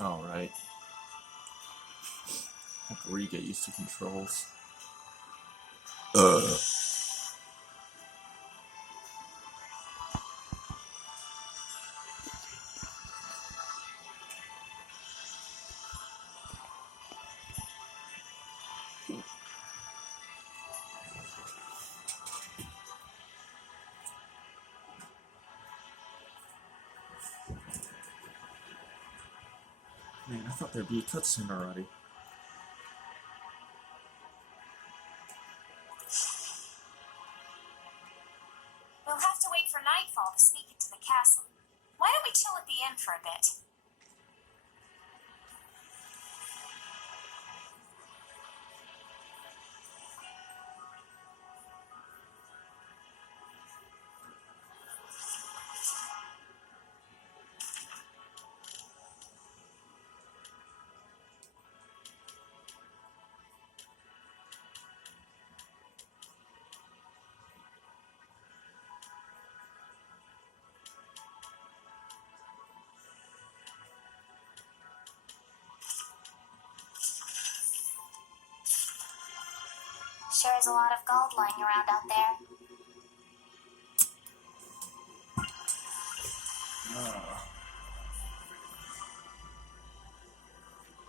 Alright. Have to re-get used to controls. Man, I thought there'd be a cutscene already. We'll have to wait for nightfall to sneak into the castle. Why don't we chill at the inn for a bit? Sure is a lot of gold lying around out there.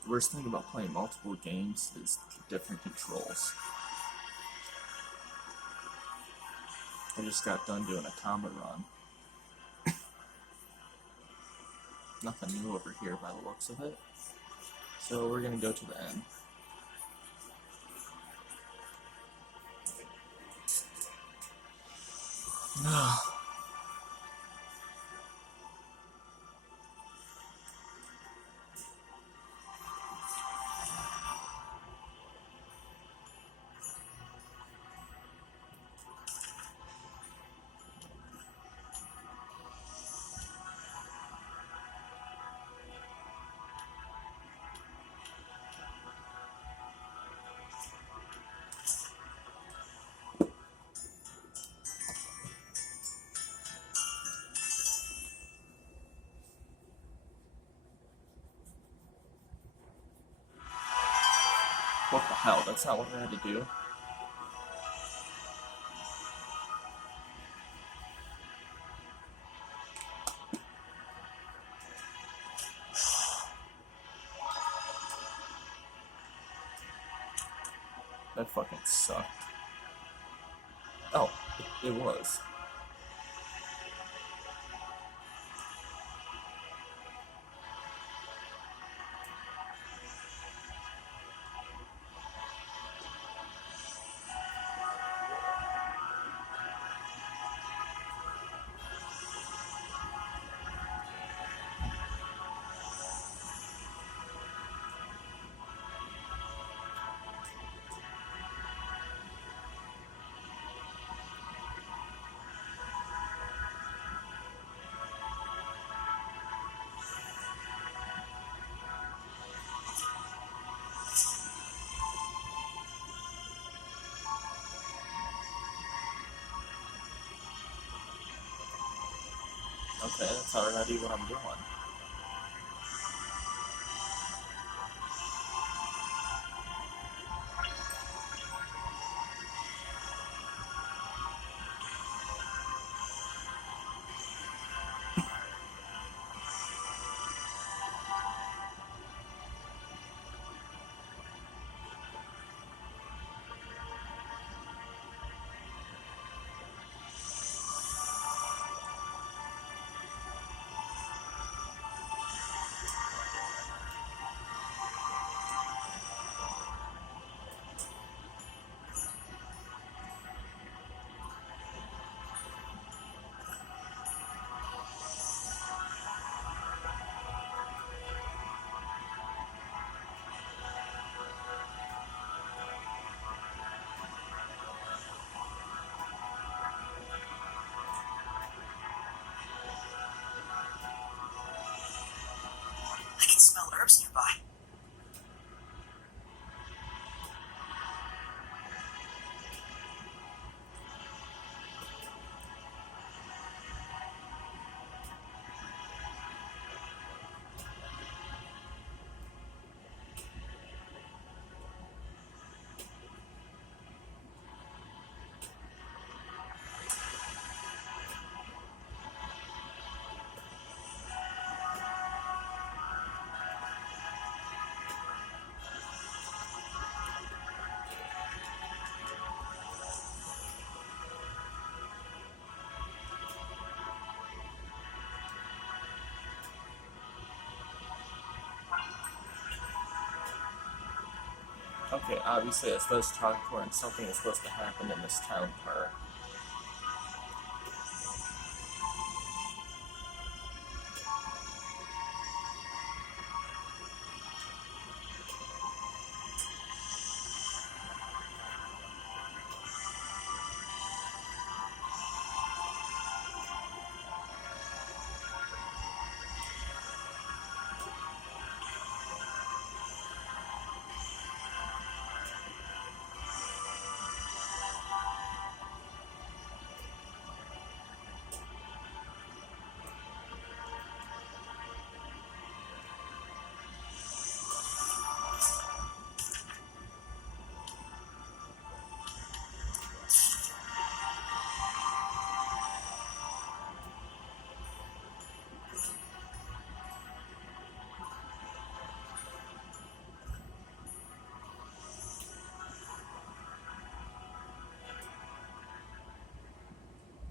The worst thing about playing multiple games is different controls. I just got done doing a comet run. Nothing new over here by the looks of it. So we're gonna go to the end. What the hell? That's not what I had to do. That fucking sucked. Oh, it was. Okay, that's already what I'm doing. Okay, obviously I'm supposed to talk to her and something is supposed to happen in this town part.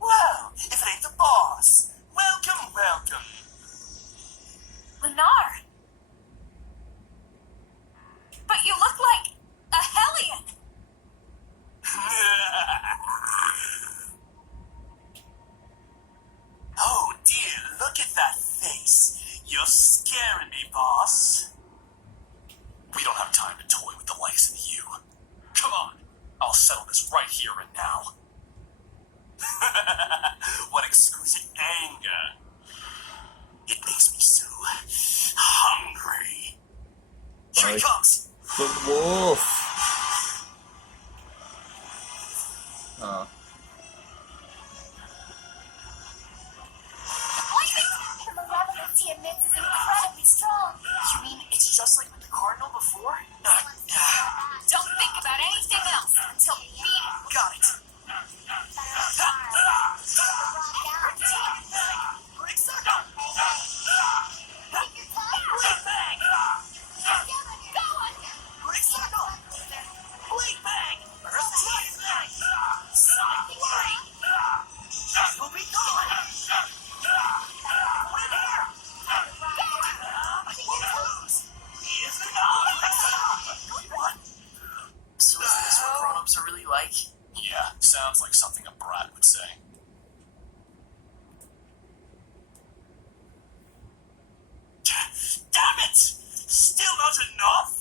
Well, if it ain't the boss. Welcome, welcome. Lennar! But you look like a Hellion! Oh dear, look at that face. You're scaring me, boss. We don't have time to toy with the likes of you. Come on, I'll settle this right here and now. What exquisite anger. It makes me so hungry. Here he comes. The wolf! The malevolence he emits is incredibly strong. You mean it's just like with the cardinal before? Don't think about anything else until we beat him. Got it. Great circle. Blade bang. Great circle. Blade bang. Earth blade bang. Sonic flurry. We'll be gone. Put it here. Yes, what? So is this what grown-ups are really like? Yeah, sounds like something a brat would say. Damn it! Still not enough?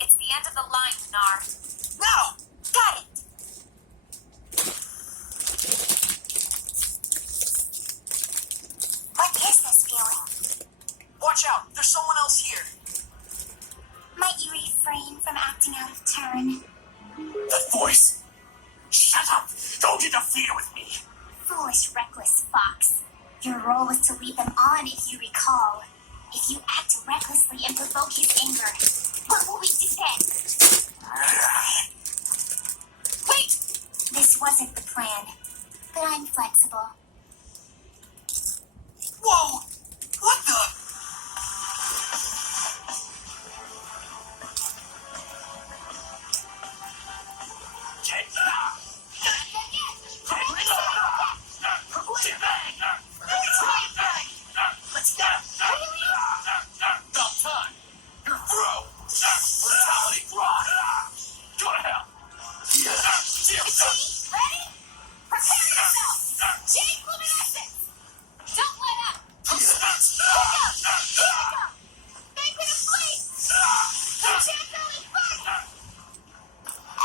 It's the end of the line, Lennar. Now! Got it! What is this feeling? Watch out! There's someone else here! Might you refrain from acting out of turn? That voice! Shut up! Don't interfere with me! Foolish, reckless fox. Your role was to lead them on, if you recall. If you act recklessly and provoke his anger, what will we do then? Wait! This wasn't the plan, but I'm flexible. Whoa! What the? Let's go! About time! You're through! Brutality drive! Go to hell! Ready? Prepare yourself! Chain luminescence! Don't let up! Pick up! Here we go! Banquet of flames! The Chandelier fire!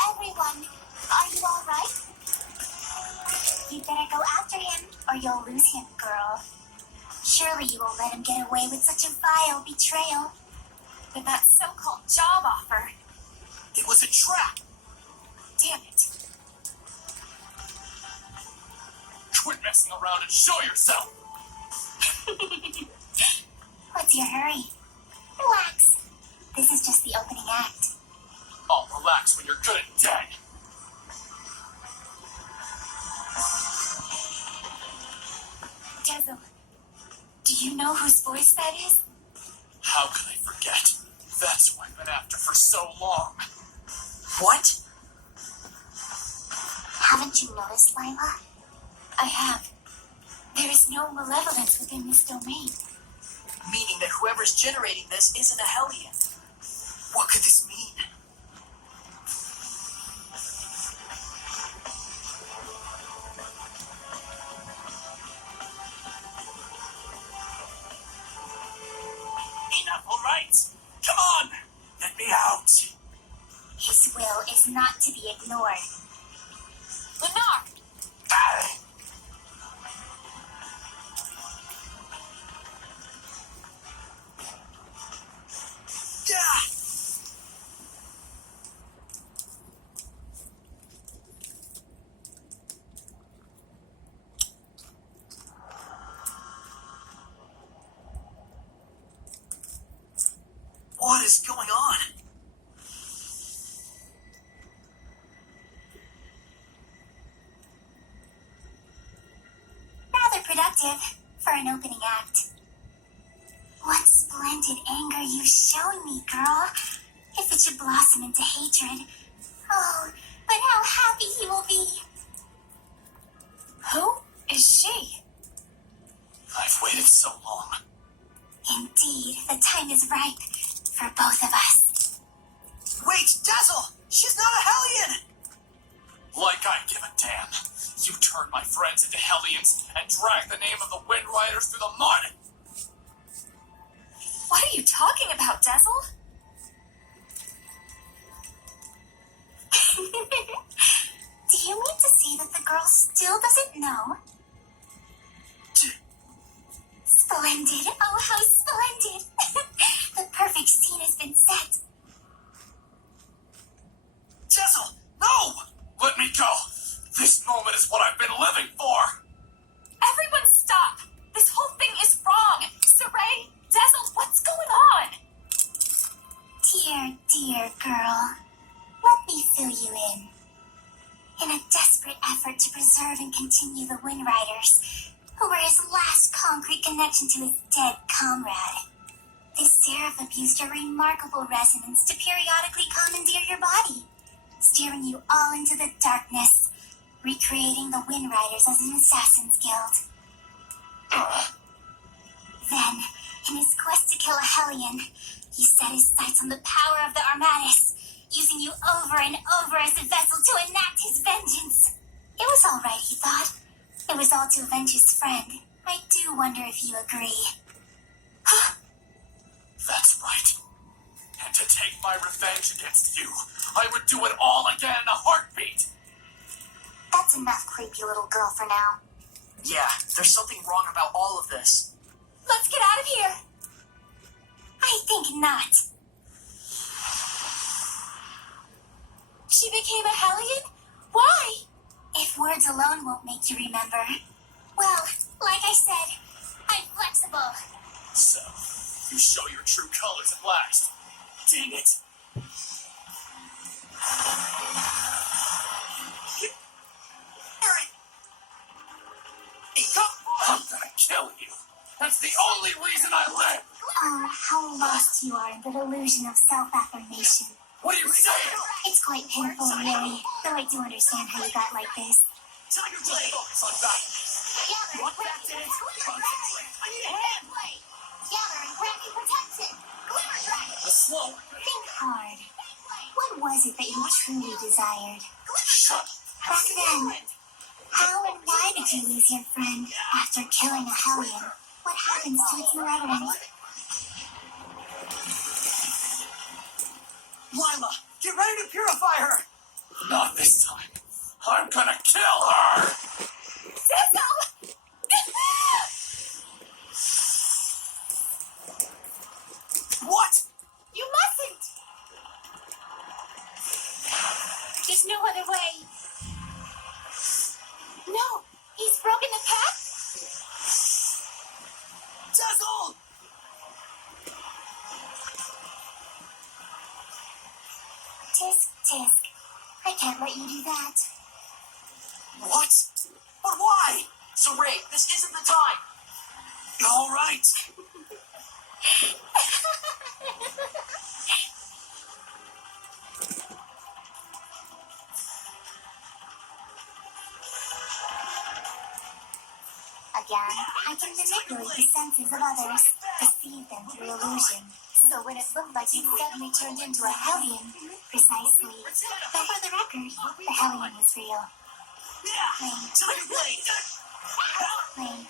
Everyone, are you alright? You'd better go after him, or you'll lose him, girl. Surely you won't let him get away with such a vile betrayal. With that so-called job offer. It was a trap! Damn it. Quit messing around and show yourself! What's your hurry? Relax. This is just the opening act. I'll relax when you're good and dead! Dazzle, do you know whose voice that is? How could I forget? That's who I've been after for so long. What? Haven't you noticed, Lila? I have. There is no malevolence within this domain. Meaning that whoever's generating this isn't a Hellion. What could this mean? Come on! Let me out! His will is not to be ignored. Lennar! Ah. Yeah. What is going on? Rather productive for an opening act. What splendid anger you've shown me, girl. If it should blossom into hatred. Oh, but how happy he will be. Who is she? I've waited so long. Indeed, the time is ripe for both of us. Wait, Dazzle! She's not a Hellion! Like I give a damn. You turned my friends into Hellions and dragged the name of the Wind Riders through the mud! What are you talking about, Dazzle? Do you mean to say that the girl still doesn't know? Splendid. Oh, how splendid. The perfect scene has been set. Dazzle, no! Let me go! This moment is what I've been living for! Everyone stop! This whole thing is wrong! Saray, Dazzle, what's going on? Dear, dear girl. Let me fill you in. In a desperate effort to preserve and continue the Wind Riders, who were his last concrete connection to his dead comrade, this seraph abused your remarkable resonance to periodically commandeer your body, steering you all into the darkness, recreating the Wind Riders as an assassin's guild. Then, in his quest to kill a Hellion, he set his sights on the power of the Armatis, using you over and over as a vessel to enact his vengeance. It was all right, he thought. It was all to avenge his friend. I do wonder if you agree. That's right. And to take my revenge against you, I would do it all again in a heartbeat! That's enough, creepy little girl, for now. Yeah, there's something wrong about all of this. Let's get out of here! I think not. She became a Hellion? Why? If words alone won't make you remember. Well, like I said, I'm flexible. So, you show your true colors at last. Dang it! Hey, come on! I'm gonna kill you! That's the only reason I live! Oh, how lost you are in the delusion of self-affirmation. What are you saying? It's quite painful, really, though I do understand how you got like this. Tiger Blade! Focus on that! What that is? Concentrate! I need a hand! Gather and grant me protection! Glimmer Dragon! The slow! Think hard. What was it that you truly desired? Shut Back then, how and why did you lose your friend after killing a Hellion? What happens to its malevolence? Lila, get ready to purify her! Not this time. I'm gonna kill her! Sizzle! What? You mustn't! There's no other way. No, he's broken the pact? Dazzle! Tisk, tisk. I can't let you do that. What? But why? So, Ray, this isn't the time. All right. Again, I can manipulate the senses of others, deceive them through illusion. So when it looked like you suddenly turned into a Hellion, precisely. But for the record, the Hellion was real. Lame. Tiger Blade! Lame.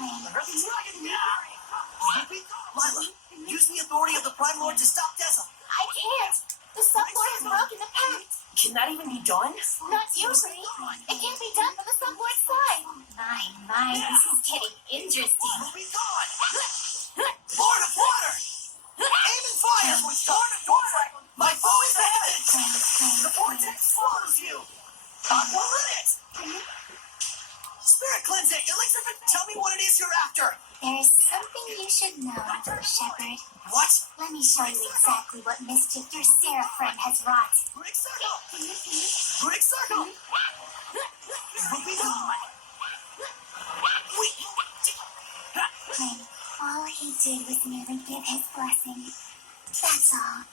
Lame. Lila, use the authority of the Prime Lord to done? Not usually. It can't be done from the subboard side. My, this is getting interesting. Moving on! Lord of Water! Aim and fire! Lord of Water! My foe is the heavens! The vortex swallows you! God will limit! Spirit cleansing! Elixir, tell me what it is you're after! There's something you should know, Shepard. What? Let me show you exactly what mischief your Seraph friend has wrought. Greek circle! Greek circle! Moving on! When all he did was merely give his blessing. That's all.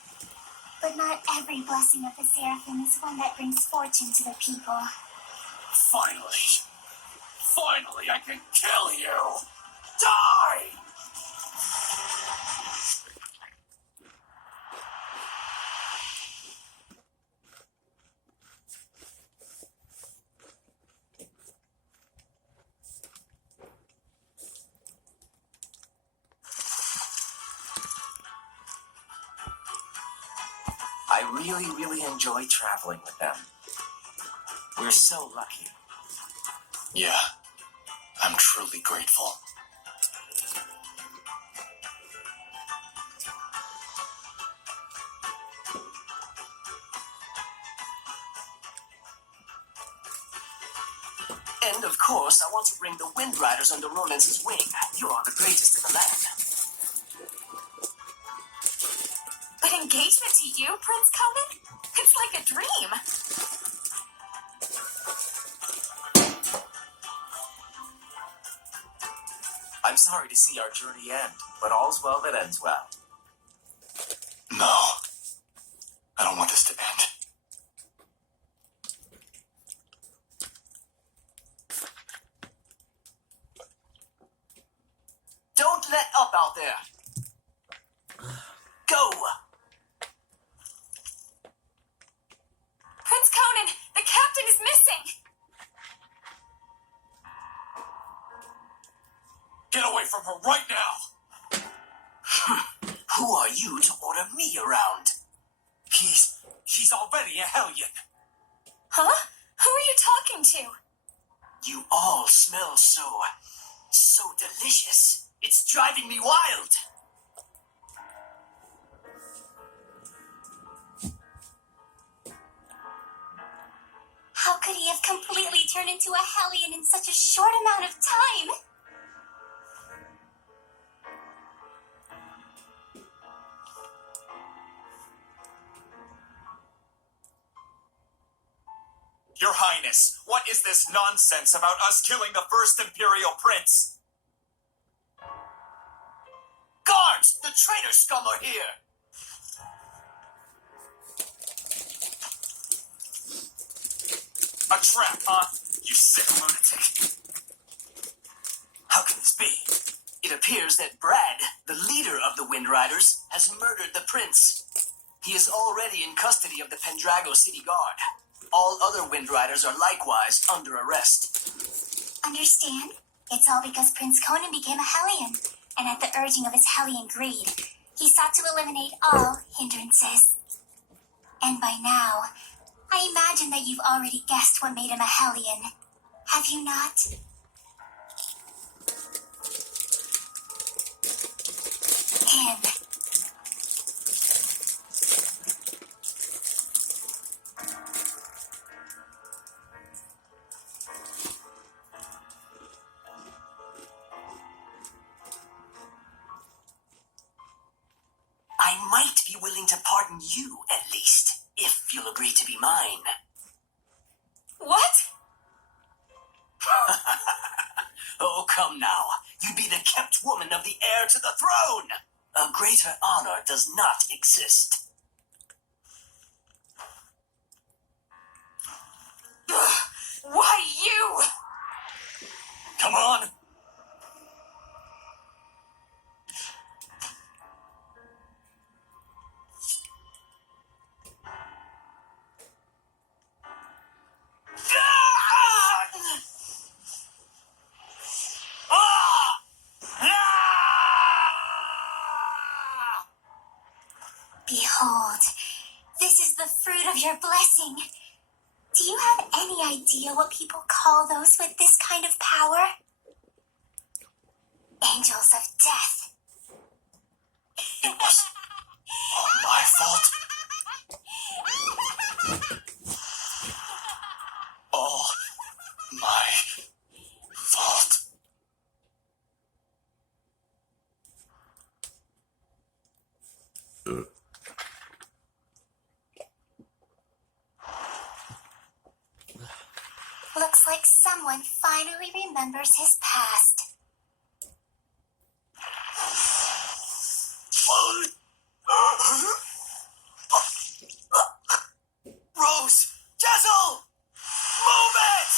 But not every blessing of the Seraphim is one that brings fortune to the people. Finally! Finally, I can kill you! Die! I really enjoy traveling with them. We're so lucky. Yeah, I'm truly grateful. And of course, I want to bring the Wind Riders under Romance's wing. You are the greatest in the land. But engagement to you, Prince Conan? It's like a dream. I'm sorry to see our journey end, but all's well that ends well. No. I don't want this to end. Don't let up out there! Go! Prince Conan, the captain is missing. Get away from her right now! Who are you to order me around? He's already a hellion. Huh? Who are you talking to? You all smell so delicious. It's driving me wild. How could he have completely turned into a hellion in such a short amount of time? Your Highness, what is this nonsense about us killing the first Imperial Prince? Guards! The traitor scum are here! A trap, huh? You sick lunatic. How can this be? It appears that Brad, the leader of the Wind Riders, has murdered the prince. He is already in custody of the Pendrago City Guard. All other Wind Riders are likewise under arrest. Understand? It's all because Prince Conan became a hellion, and at the urging of his hellion greed, he sought to eliminate all hindrances. And by now, I imagine that you've already guessed what made him a hellion. Have you not? Him. I might be willing to pardon you, at least, if you'll agree to be mine. What? Oh, come now. You'd be the kept woman of the heir to the throne. A greater honor does not exist. Why you? Come on! Behold, this is the fruit of your blessing. Do you have any idea what people call those with this kind of power? Angels of death. It was all my fault. All my fault. Looks like someone finally remembers his past. Rose! Dazzle! Move it!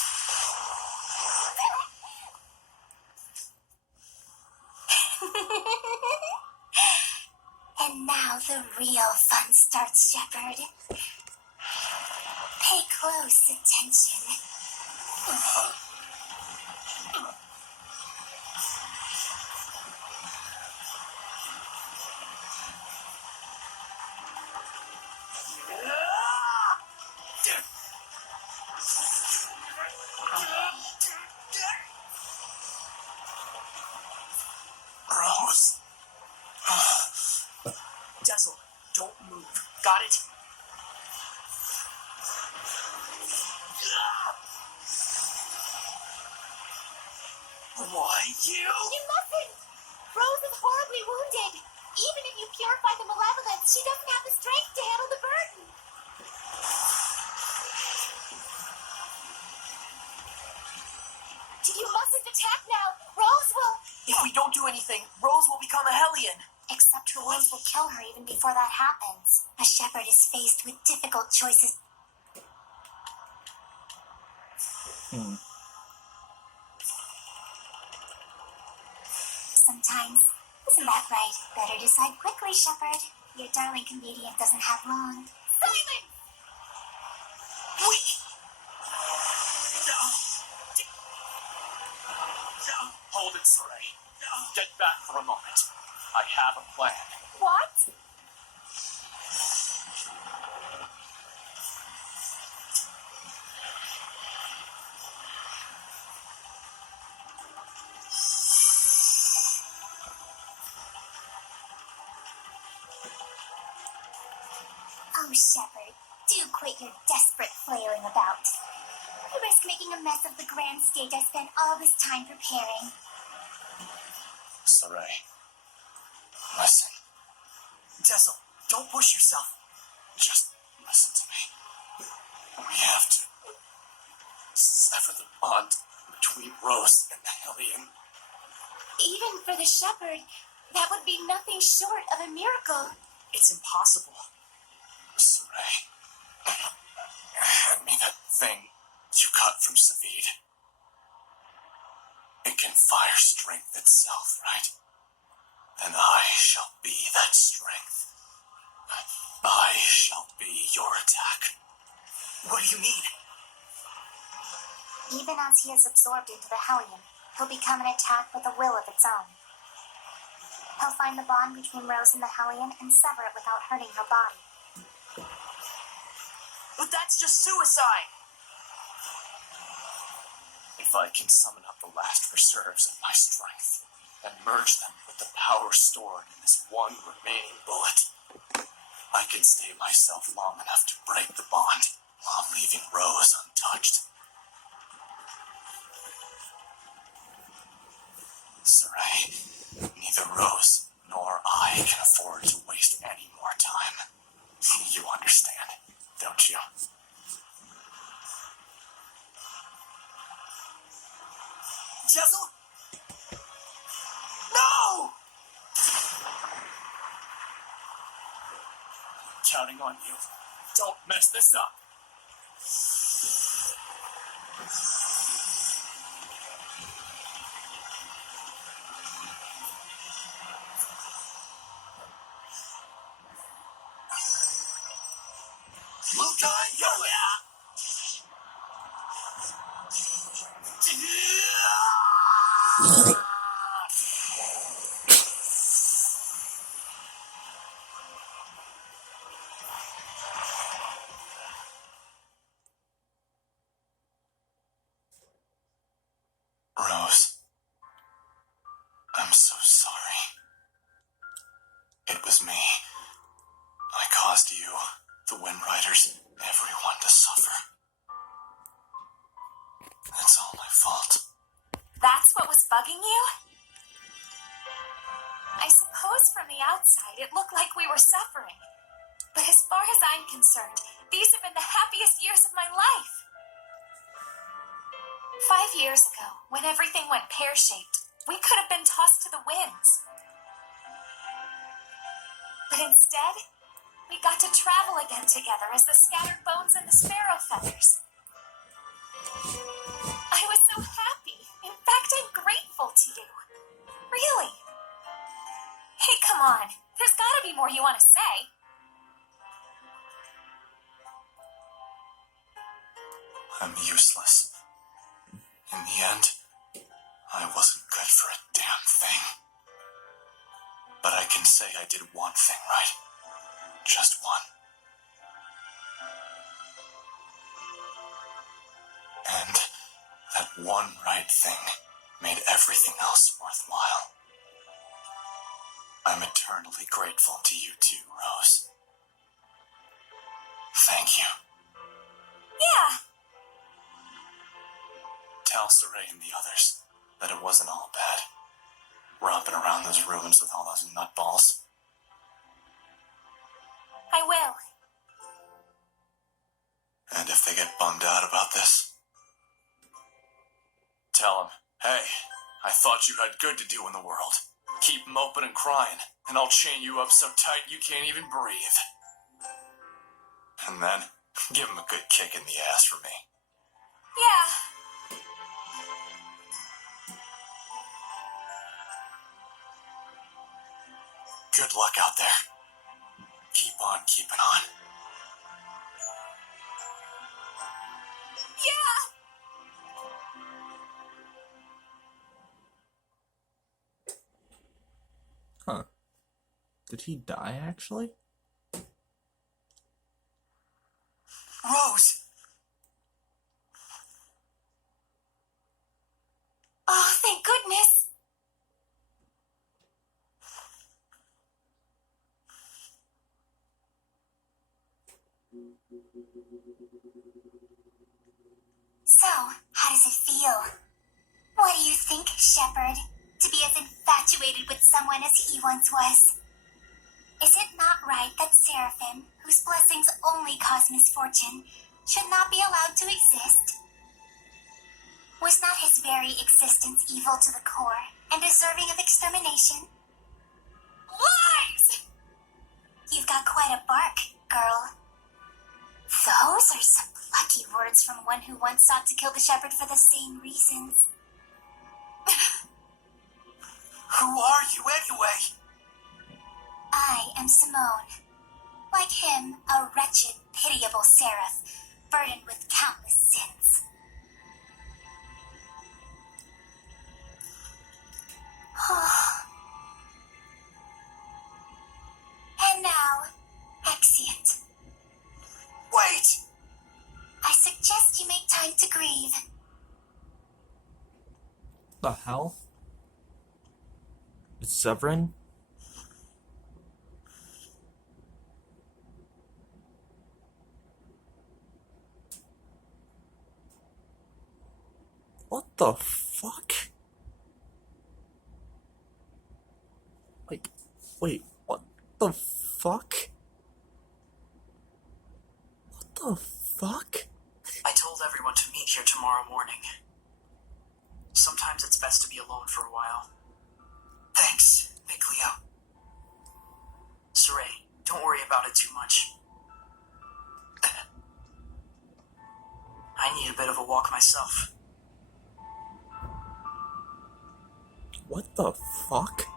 And now the real fun starts, Shepard. Pay close attention. Rose. Dazzle, don't move. Got it? Why you? You mustn't! Rose is horribly wounded. Even if you purify the malevolence, she doesn't have the strength to handle the burden. You mustn't attack now. Rose will... If we don't do anything, Rose will become a Hellion. Except her wounds will kill her even before that happens. A shepherd is faced with difficult choices. Sometimes. Isn't that right? Better decide quickly, Shepherd. Your darling comedian doesn't have long. Silence! Wait! Hold it, Saray. Get back for a moment. I have a plan. What? Oh, Shepherd, do quit your desperate flailing about. You risk making a mess of the grand stage I spent all this time preparing. Saray, listen. Dazzle, don't push yourself. Just listen to me. We have to sever the bond between Rose and the Hellion. Even for the shepherd, that would be nothing short of a miracle. It's impossible. Saray, hand me that thing you cut from Savid. It can fire strength itself, right? Then I shall be that strength. I shall be your attack. What do you mean? Even as he is absorbed into the Hellion, he'll become an attack with a will of its own. He'll find the bond between Rose and the Hellion and sever it without hurting her body. But that's just suicide! If I can summon up the last reserves of my strength and merge them with the power stored in this one remaining bullet, I can stay myself long enough to break the bond while leaving Rose untouched. Saray, neither Rose nor I can afford to waste any more time. You understand, don't you? Dazzle? No! Counting on you. Don't mess this up. It was me. I caused you, the Wind Riders, everyone to suffer. It's all my fault. That's what was bugging you? I suppose from the outside it looked like we were suffering. But as far as I'm concerned, these have been the happiest years of my life. 5 years ago, when everything went pear-shaped, we could have been tossed to the winds. But instead, we got to travel again together as the scattered bones and the sparrow feathers. I was so happy. In fact, I'm grateful to you. Really. Hey, come on. There's gotta be more you want to say. I'm useless. In the end, I wasn't good for a damn thing. But I can say I did one thing right. Just one. And that one right thing made everything else worthwhile. I'm eternally grateful to you too, Rose. Thank you. Yeah. Tell Saray and the others that it wasn't all bad. Romping around those ruins with all those nutballs. I will. And if they get bummed out about this, tell them, hey, I thought you had good to do in the world. Keep moping and crying, and I'll chain you up so tight you can't even breathe. And then, give them a good kick in the ass for me. Yeah. Good luck out there. Keep on keeping on. Yeah. Huh. Did he die, actually? Rose! Oh, thank goodness. So, how does it feel? What do you think, Shepard? To be as infatuated with someone as he once was? Is it not right that Seraphim, whose blessings only cause misfortune, should not be allowed to exist? Was not his very existence evil to the core and deserving of extermination? Lies! You've got quite a bark, girl. Those are some lucky words from one who once sought to kill the shepherd for the same reasons. Who are you anyway? I am Simone. Like him, a wretched, pitiable seraph, burdened with countless sins. And now, exeunt. Wait! I suggest you make time to grieve. The hell? It's Severin? What the fuck? Wait, what the fuck? What the fuck? I told everyone to meet here tomorrow morning. Sometimes it's best to be alone for a while. Thanks, Big Leo. Saray, don't worry about it too much. I need a bit of a walk myself. What the fuck?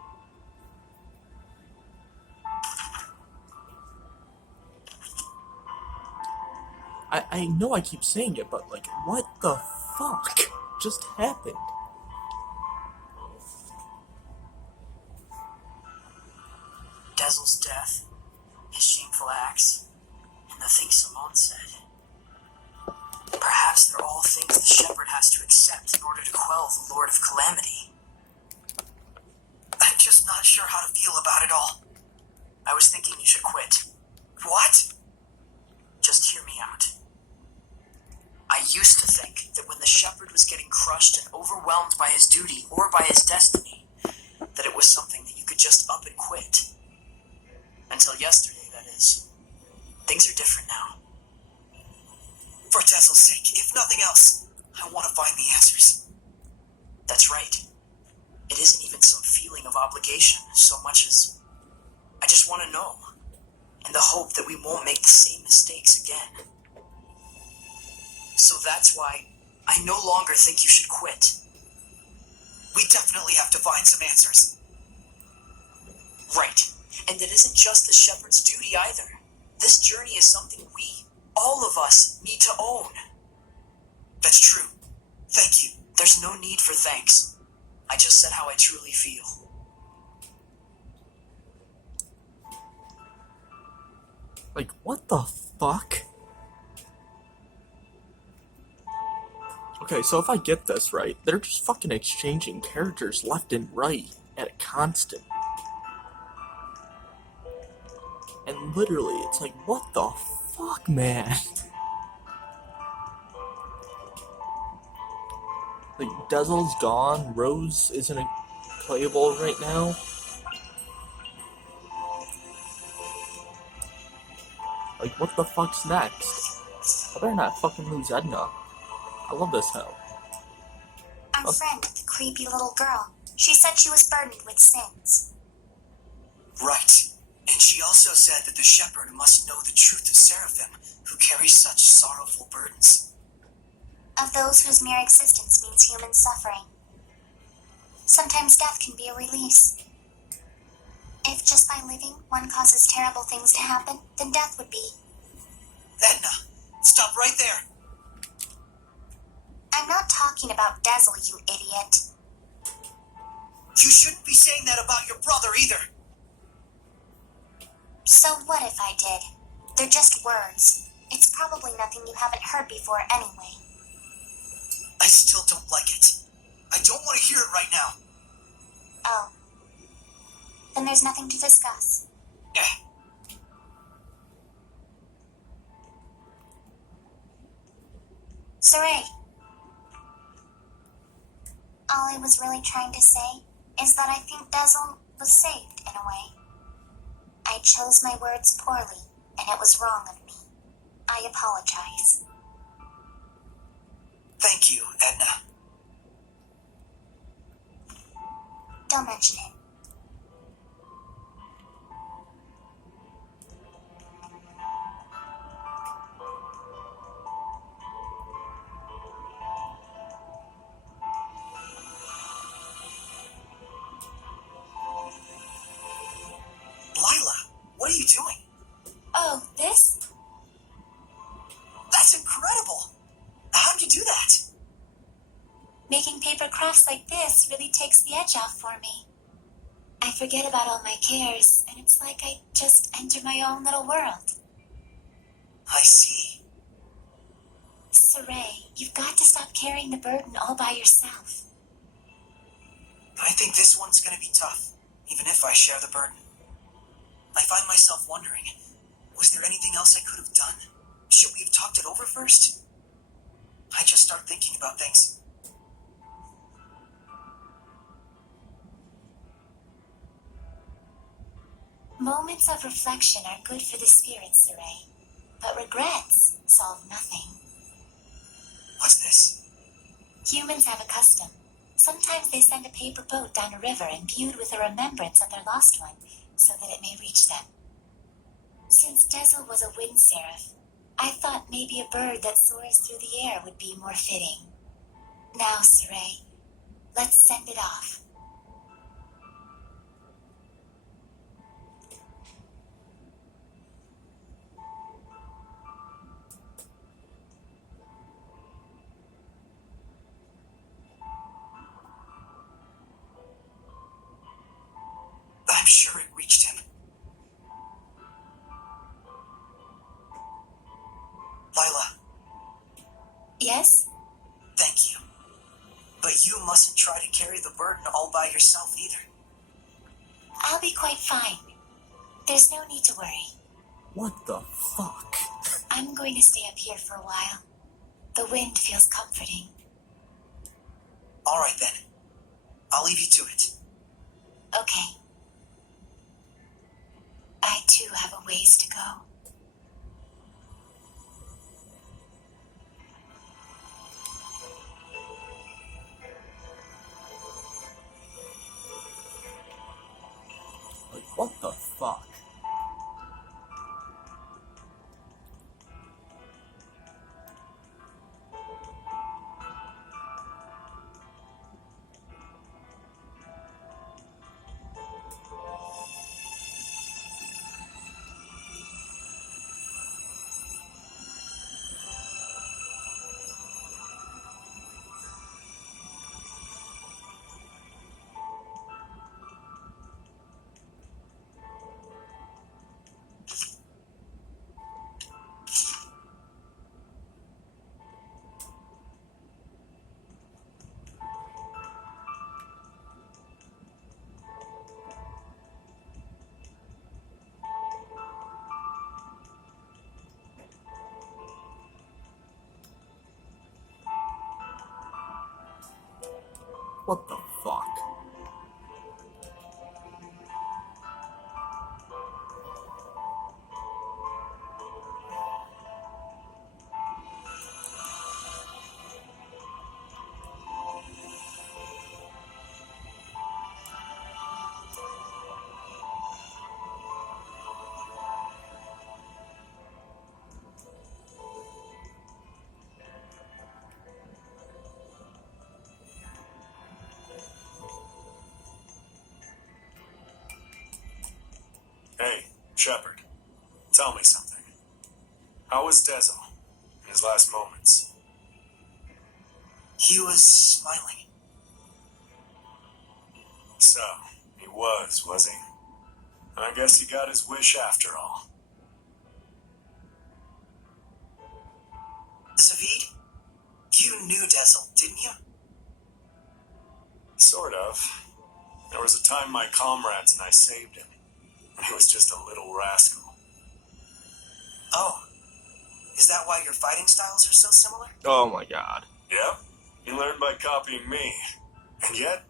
I know I keep saying it, but like, what the fuck just happened? Dazzle's death, his shameful acts, and the things Simone said. Perhaps they're all things the shepherd has to accept in order to quell the Lord of Calamity. I'm just not sure how to feel about it all. I was thinking you should quit. What? Just hear me out. I used to think that when the shepherd was getting crushed and overwhelmed by his duty or by his destiny, that it was something that you could just up and quit. Until yesterday, that is. Things are different now. For Tessel's sake, if nothing else, I want to find the answers. That's right. It isn't even some feeling of obligation so much as I just want to know, in the hope that we won't make the same mistakes again. So that's why I no longer think you should quit. We definitely have to find some answers. Right. And it isn't just the shepherd's duty either. This journey is something we, all of us, need to own. That's true. Thank you. There's no need for thanks. I just said how I truly feel. Like, what the fuck? Okay, so if I get this right, they're just fucking exchanging characters left and right at a constant. And literally, it's like, what the fuck, man? Like, Dezel's gone, Rose isn't playable right now. Like, what the fuck's next? I better not fucking lose Edna. I love this hell. Our friend, the creepy little girl, she said she was burdened with sins. Right. And she also said that the shepherd must know the truth of Seraphim, who carry such sorrowful burdens. Of those whose mere existence means human suffering. Sometimes death can be a release. If just by living one causes terrible things to happen, then death would be. Edna, stop right there. I'm not talking about Dezel, you idiot. You shouldn't be saying that about your brother either. So what if I did? They're just words. It's probably nothing you haven't heard before anyway. I still don't like it. I don't want to hear it right now. Oh. Then there's nothing to discuss. Saray. All I was really trying to say is that I think Dezel was saved in a way. I chose my words poorly, and it was wrong of me. I apologize. Thank you, Edna. Don't mention it. Lila, what are you doing? Oh, this? That's incredible. How'd you do that? Making paper crafts like this really takes the edge off for me. I forget about all my cares, and it's like I just enter my own little world. I see. Saray, you've got to stop carrying the burden all by yourself. I think this one's gonna be tough, even if I share the burden. I find myself wondering, was there anything else I could have done? Should we have talked it over first? I just start thinking about things. Moments of reflection are good for the spirit, Saray, but regrets solve nothing. What's this? Humans have a custom. Sometimes they send a paper boat down a river imbued with a remembrance of their lost one, so that it may reach them. Since Dezel was a wind seraph, I thought maybe a bird that soars through the air would be more fitting. Now, Saray, let's send it off. I'm sure it reached him. Lila, Yes? thank you. But you mustn't try to carry the burden all by yourself either. I'll be quite fine. There's no need to worry. What the fuck? I'm going to stay up here for a while. The wind feels comforting. All right, then. I'll leave you to it. Okay. I too have a ways to go. Like, what the fuck? What the fuck? Hey, Shepard, tell me something. How was Dezel in his last moments? He was smiling. So, he was he? And I guess he got his wish after all. Zavid, you knew Dezel, didn't you? Sort of. There was a time my comrades and I saved him. And he was just a little rascal. Oh. Is that why your fighting styles are so similar? Oh my god. Yep, he learned by copying me. And yet,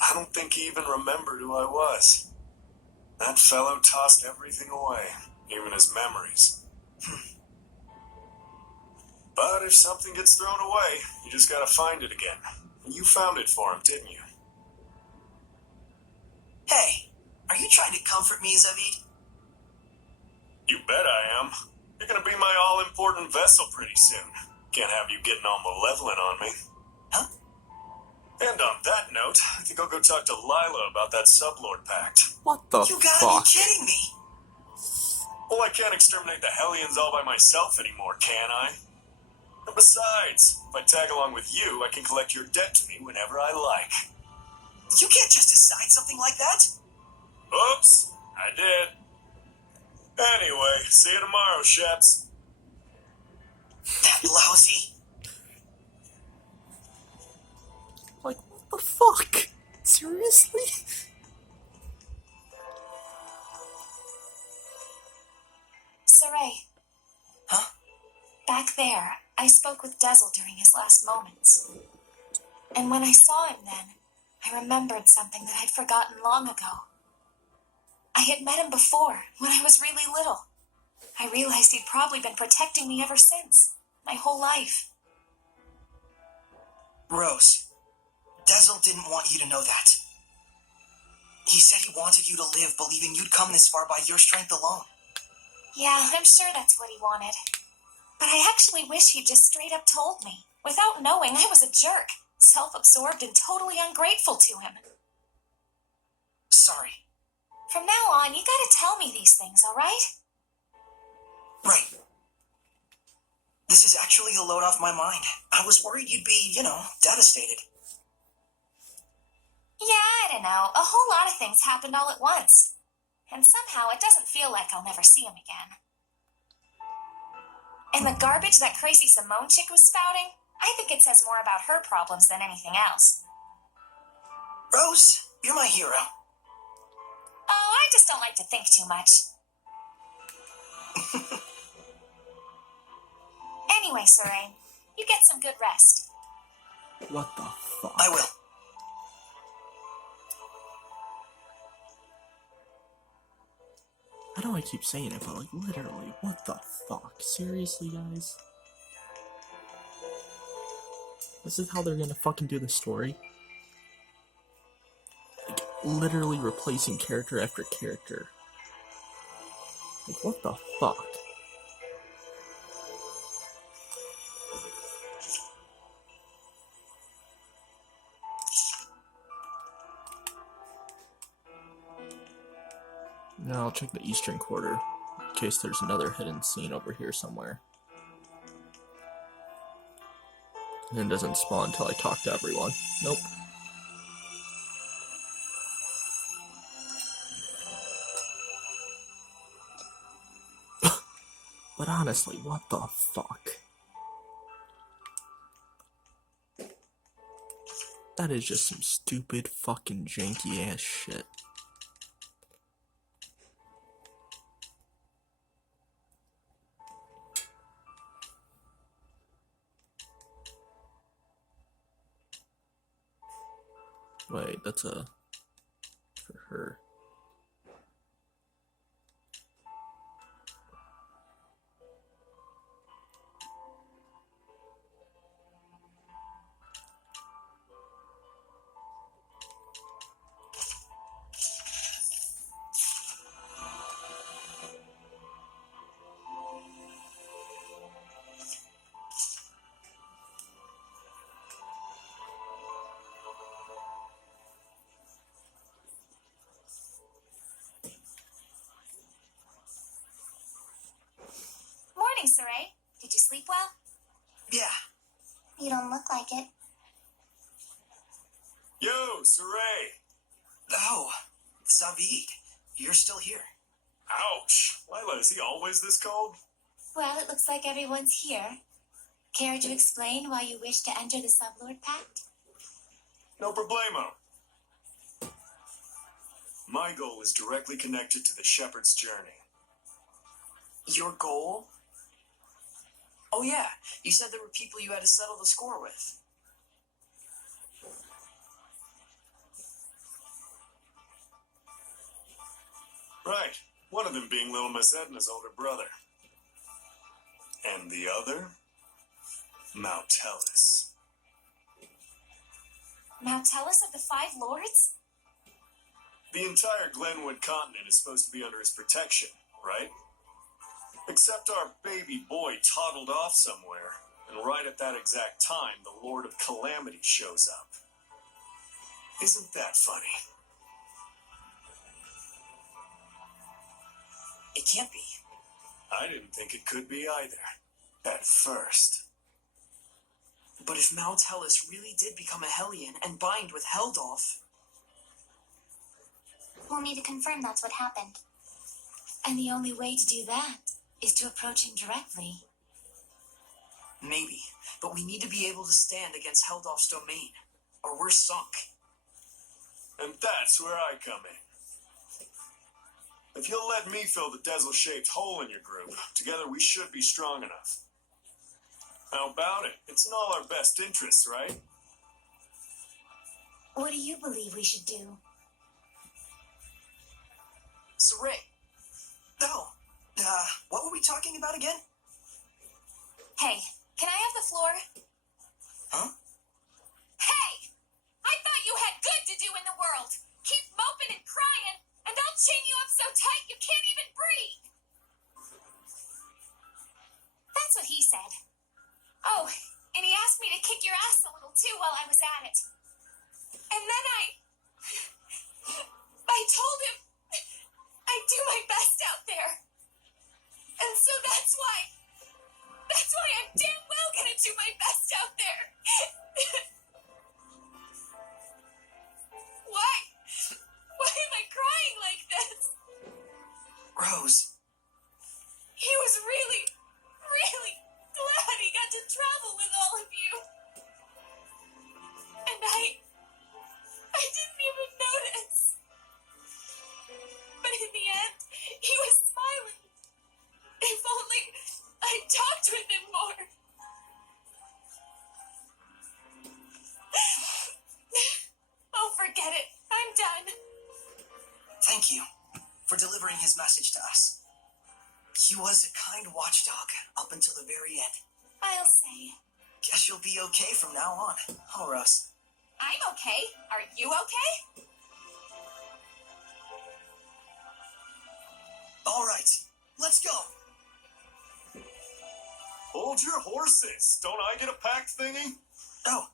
I don't think he even remembered who I was. That fellow tossed everything away, even his memories. But if something gets thrown away, you just gotta find it again. And you found it for him, didn't you? Hey, are you trying to comfort me, Zavid? You bet I am. You're gonna be my all-important vessel pretty soon. Can't have you getting all malevolent on me. Huh? And on that note, I think I'll go talk to Lila about that sublord pact. What the You gotta fuck? be kidding me! Well, I can't exterminate the Hellions all by myself anymore, can I? And besides, if I tag along with you, I can collect your debt to me whenever I like. You can't just decide something like that! Oops, I did. Anyway, see you tomorrow, Sheps. That lousy. Like, what the fuck? Seriously? Saray, Huh? back there, I spoke with Dezel during his last moments. And when I saw him then, I remembered something that I'd forgotten long ago. I had met him before, when I was really little. I realized he'd probably been protecting me ever since, my whole life. Rose, Dezel didn't want you to know that. He said he wanted you to live believing you'd come this far by your strength alone. Yeah, I'm sure that's what he wanted. But I actually wish he'd just straight up told me. Without knowing, I was a jerk, self-absorbed and totally ungrateful to him. Sorry. From now on, you gotta tell me these things, all right? Right. This is actually a load off my mind. I was worried you'd be, devastated. Yeah, I don't know. A whole lot of things happened all at once. And somehow it doesn't feel like I'll never see him again. And the garbage that crazy Simone chick was spouting, I think it says more about her problems than anything else. Rose, you're my hero. Oh, I just don't like to think too much. Anyway, Soren, you get some good rest. What the fuck? I will. I know I keep saying it, but like literally, what the fuck? Seriously, guys? This is how they're gonna fucking do the story? Like, literally replacing character after character. Like, what the fuck? Now I'll check the eastern quarter, in case there's another hidden scene over here somewhere. And it doesn't spawn until I talk to everyone. Nope. But honestly, what the fuck? That is just some stupid fucking janky ass shit. Wait, that's a... for her. Morning, Soren. Did you sleep well? Yeah. You don't look like it. Yo, Saray! Oh, Zavid, you're still here. Ouch! Lila, is he always this cold? Well, it looks like everyone's here. Care to explain why you wish to enter the Sublord Pact? No problemo. My goal is directly connected to the Shepherd's journey. Your goal? Oh yeah, you said there were people you had to settle the score with. Right. One of them being Little Miss Edna's older brother. And the other? Mountellus. Mountellus of the Five Lords? The entire Glenwood continent is supposed to be under his protection, right? Except our baby boy toddled off somewhere, and right at that exact time, the Lord of Calamity shows up. Isn't that funny? It can't be. I didn't think it could be either. At first. But if Mountellus really did become a Hellion and bind with Heldolf... We'll need to confirm that's what happened. And the only way to do that is to approach him directly. Maybe, but we need to be able to stand against Heldolf's domain, or we're sunk. And that's where I come in. If you'll let me fill the Dezel-shaped hole in your group, together we should be strong enough. How about it? It's in all our best interests, right? What do you believe we should do? Saray. No. What were we talking about again? Hey, can I have the floor? Huh? Hey! I thought you had good to do in the world. Keep moping and crying, and I'll chain you up so tight you can't even breathe. That's what he said. Oh, and he asked me to kick your ass a little too while I was at it. And then I told him I'd do my best out there. And so that's why I'm damn well gonna do my best out there. Why am I crying like this? Rose. He was really, really glad he got to travel with all of you. And I didn't even notice. But in the end, he was smiling. If bring his message to us. He was a kind watchdog up until the very end. I'll say. Guess you'll be okay from now on. Oh, Russ. I'm okay. Are you okay? All right, let's go. Hold your horses. Don't I get a pact thingy? Oh,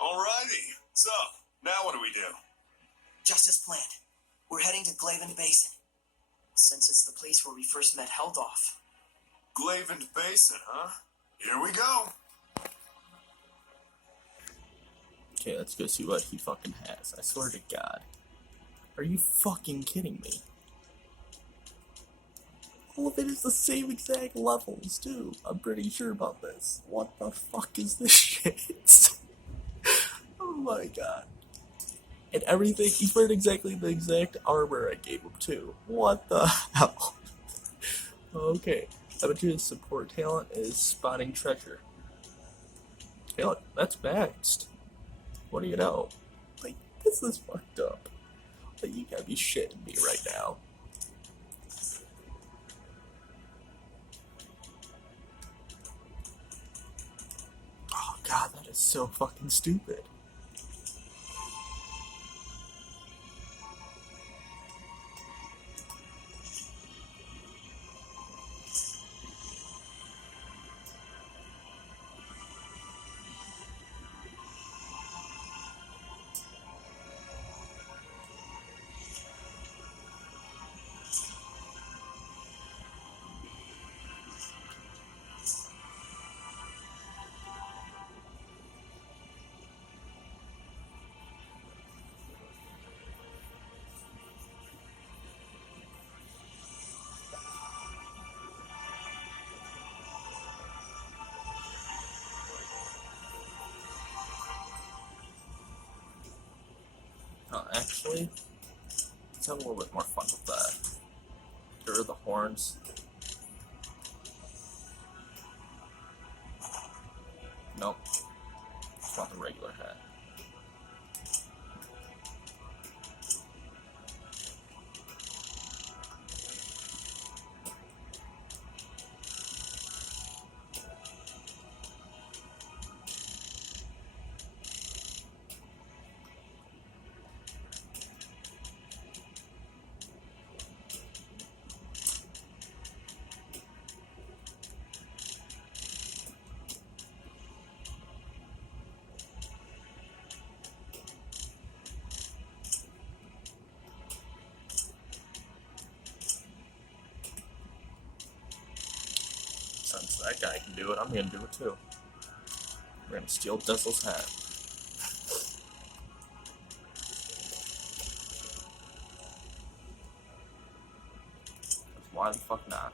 Alrighty. So, now what do we do? just as planned. We're heading to Glaven Basin. Since it's the place where we first met Heldoff. Glaven Basin, huh? Here we go. Okay, let's go see what he fucking has. I swear to God. Are you fucking kidding me? All of it is the same exact levels, too. I'm pretty sure about this. What the fuck is this shit? Oh my God. And everything, he's wearing exactly the exact armor I gave him, too. What the hell? Okay. I bet you his support talent is spotting treasure. Hey, look, that's maxed. What do you know? Like, this is fucked up. Like, you gotta be shitting me right now. Oh God, that is so fucking stupid. Actually, let's have a little bit more fun with that. Here are the horns. Nope. Just want the regular hat. Since that guy can do it, I'm gonna do it too. We're gonna steal Dessel's hat. Why the fuck not?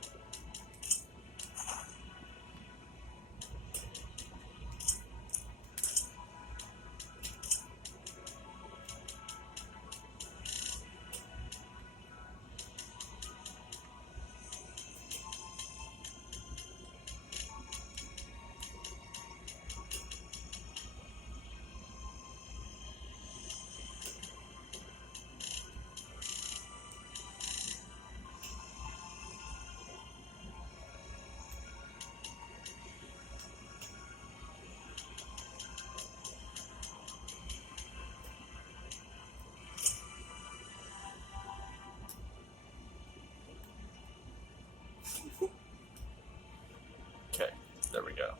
Okay, there we go.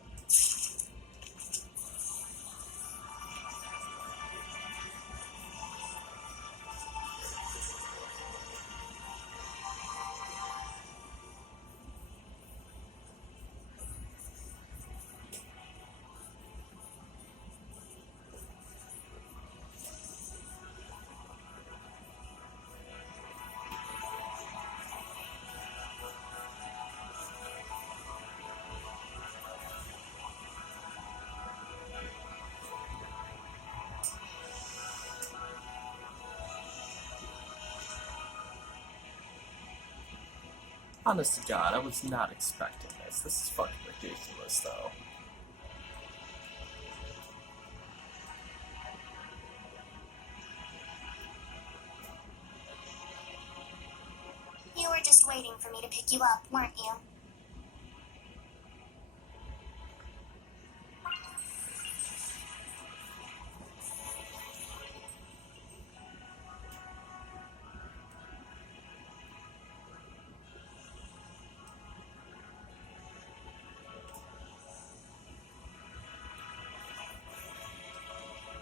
Honest to God, I was not expecting this. This is fucking ridiculous, though. waiting for me to pick you up, weren't you?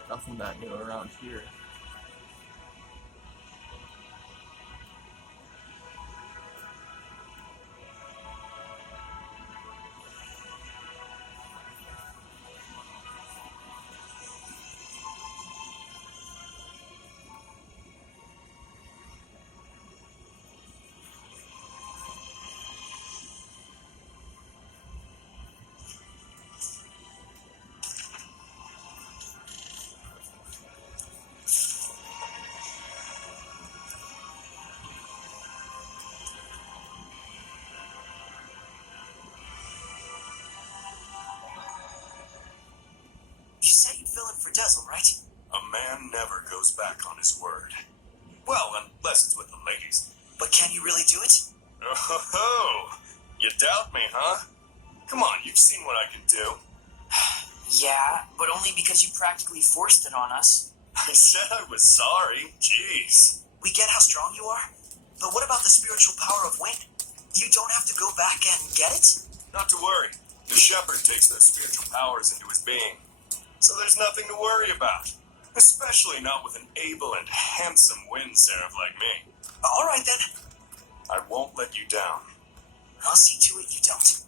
Nothing that new around here. You said you'd fill in for Dazzle, right? A man never goes back on his word. Well, unless it's with the ladies. But can you really do it? Oh, you doubt me, huh? Come on, you've seen what I can do. Yeah, but only because you practically forced it on us. I said I was sorry. Jeez. We get how strong you are, but what about the spiritual power of wind? You don't have to go back and get it? Not to worry. The shepherd takes those spiritual powers into his being. So there's nothing to worry about. Especially not with an able and handsome wind seraph like me. All right, then. I won't let you down. I'll see to it you don't.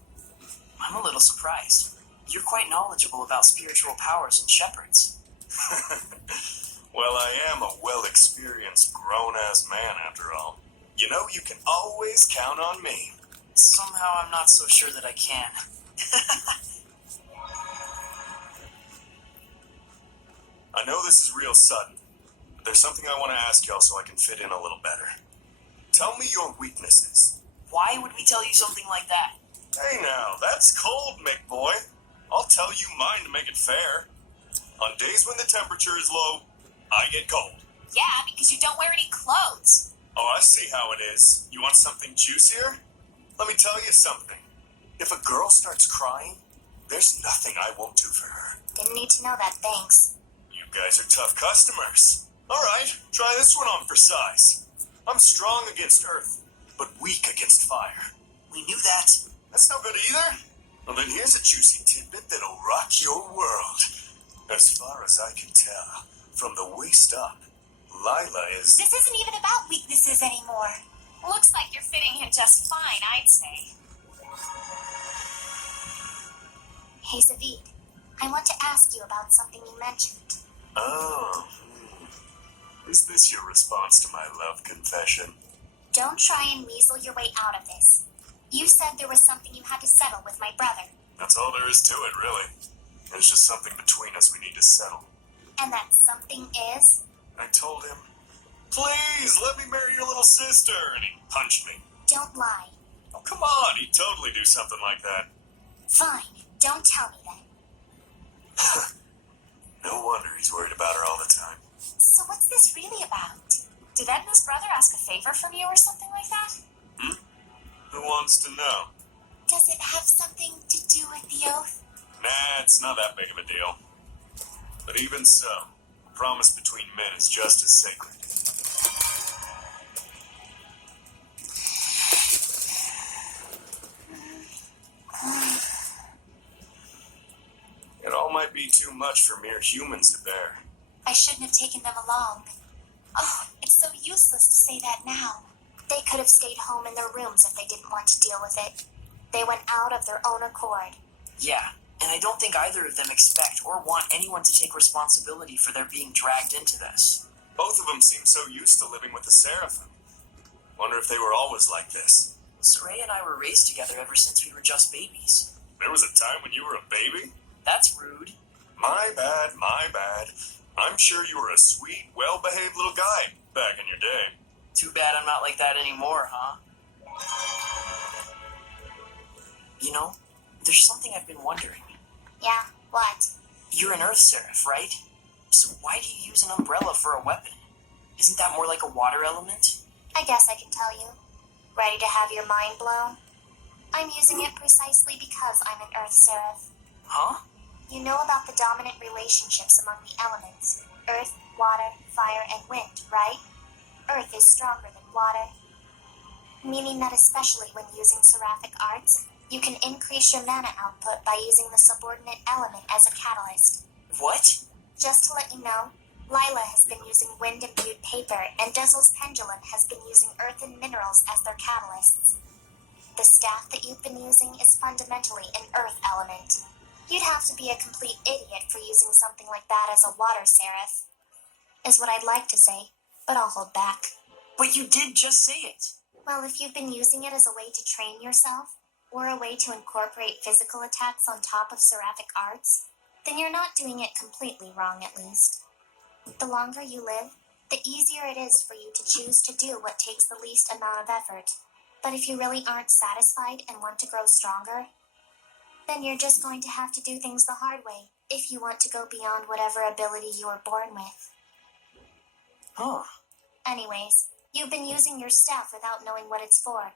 I'm a little surprised. You're quite knowledgeable about spiritual powers and shepherds. Well, I am a well-experienced, grown-ass man, after all. You know, you can always count on me. Somehow I'm not so sure that I can. I know this is real sudden, but there's something I want to ask y'all so I can fit in a little better. Tell me your weaknesses. Why would we tell you something like that? Hey now, that's cold, Mick boy. I'll tell you mine to make it fair. On days when the temperature is low, I get cold. Yeah, because you don't wear any clothes. Oh, I see how it is. You want something juicier? Let me tell you something. If a girl starts crying, there's nothing I won't do for her. Didn't need to know that, thanks. You guys are tough customers. All right, try this one on for size. I'm strong against earth, but weak against fire. We knew that. That's no good either. Well, then here's a juicy tidbit that'll rock your world. As far as I can tell, from the waist up, Lila is... This isn't even about weaknesses anymore. Looks like you're fitting in just fine, I'd say. Hey, Zavid, I want to ask you about something you mentioned. Oh. Is this your response to my love confession? Don't try and weasel your way out of this. You said there was something you had to settle with my brother. That's all there is to it, really. There's just something between us we need to settle. And that something is? I told him, please, let me marry your little sister, and he punched me. Don't lie. Oh, come on, he'd totally do something like that. Fine, don't tell me then. No wonder he's worried about her all the time. So what's this really about? Did Edna's brother ask a favor from you or something like that? Who wants to know? Does it have something to do with the oath? Nah, it's not that big of a deal. But even so, a promise between men is just as sacred. It all might be too much for mere humans to bear. I shouldn't have taken them along. Oh, it's so useless to say that now. They could have stayed home in their rooms if they didn't want to deal with it. They went out of their own accord. Yeah, and I don't think either of them expect or want anyone to take responsibility for their being dragged into this. Both of them seem so used to living with the Seraphim. Wonder if they were always like this. Soraya and I were raised together ever since we were just babies. There was a time when you were a baby? That's rude. My bad, my bad. I'm sure you were a sweet, well-behaved little guy back in your day. Too bad I'm not like that anymore, huh? You know, there's something I've been wondering. Yeah, what? You're an Earth Seraph, right? So why do you use an umbrella for a weapon? Isn't that more like a water element? I guess I can tell you. Ready to have your mind blown? I'm using it precisely because I'm an Earth Seraph. Huh? You know about the dominant relationships among the elements, earth, water, fire, and wind, right? Earth is stronger than water. Meaning that especially when using seraphic arts, you can increase your mana output by using the subordinate element as a catalyst. What? Just to let you know, Lila has been using wind-imbued paper, and Dezel's pendulum has been using earthen minerals as their catalysts. The staff that you've been using is fundamentally an earth element. You'd have to be a complete idiot for using something like that as a water seraph. Is what I'd like to say, but I'll hold back. But you did just say it. Well, if you've been using it as a way to train yourself, or a way to incorporate physical attacks on top of seraphic arts, then you're not doing it completely wrong, at least. The longer you live, the easier it is for you to choose to do what takes the least amount of effort. But if you really aren't satisfied and want to grow stronger, then you're just going to have to do things the hard way if you want to go beyond whatever ability you were born with. Huh. Anyways, you've been using your staff without knowing what it's for.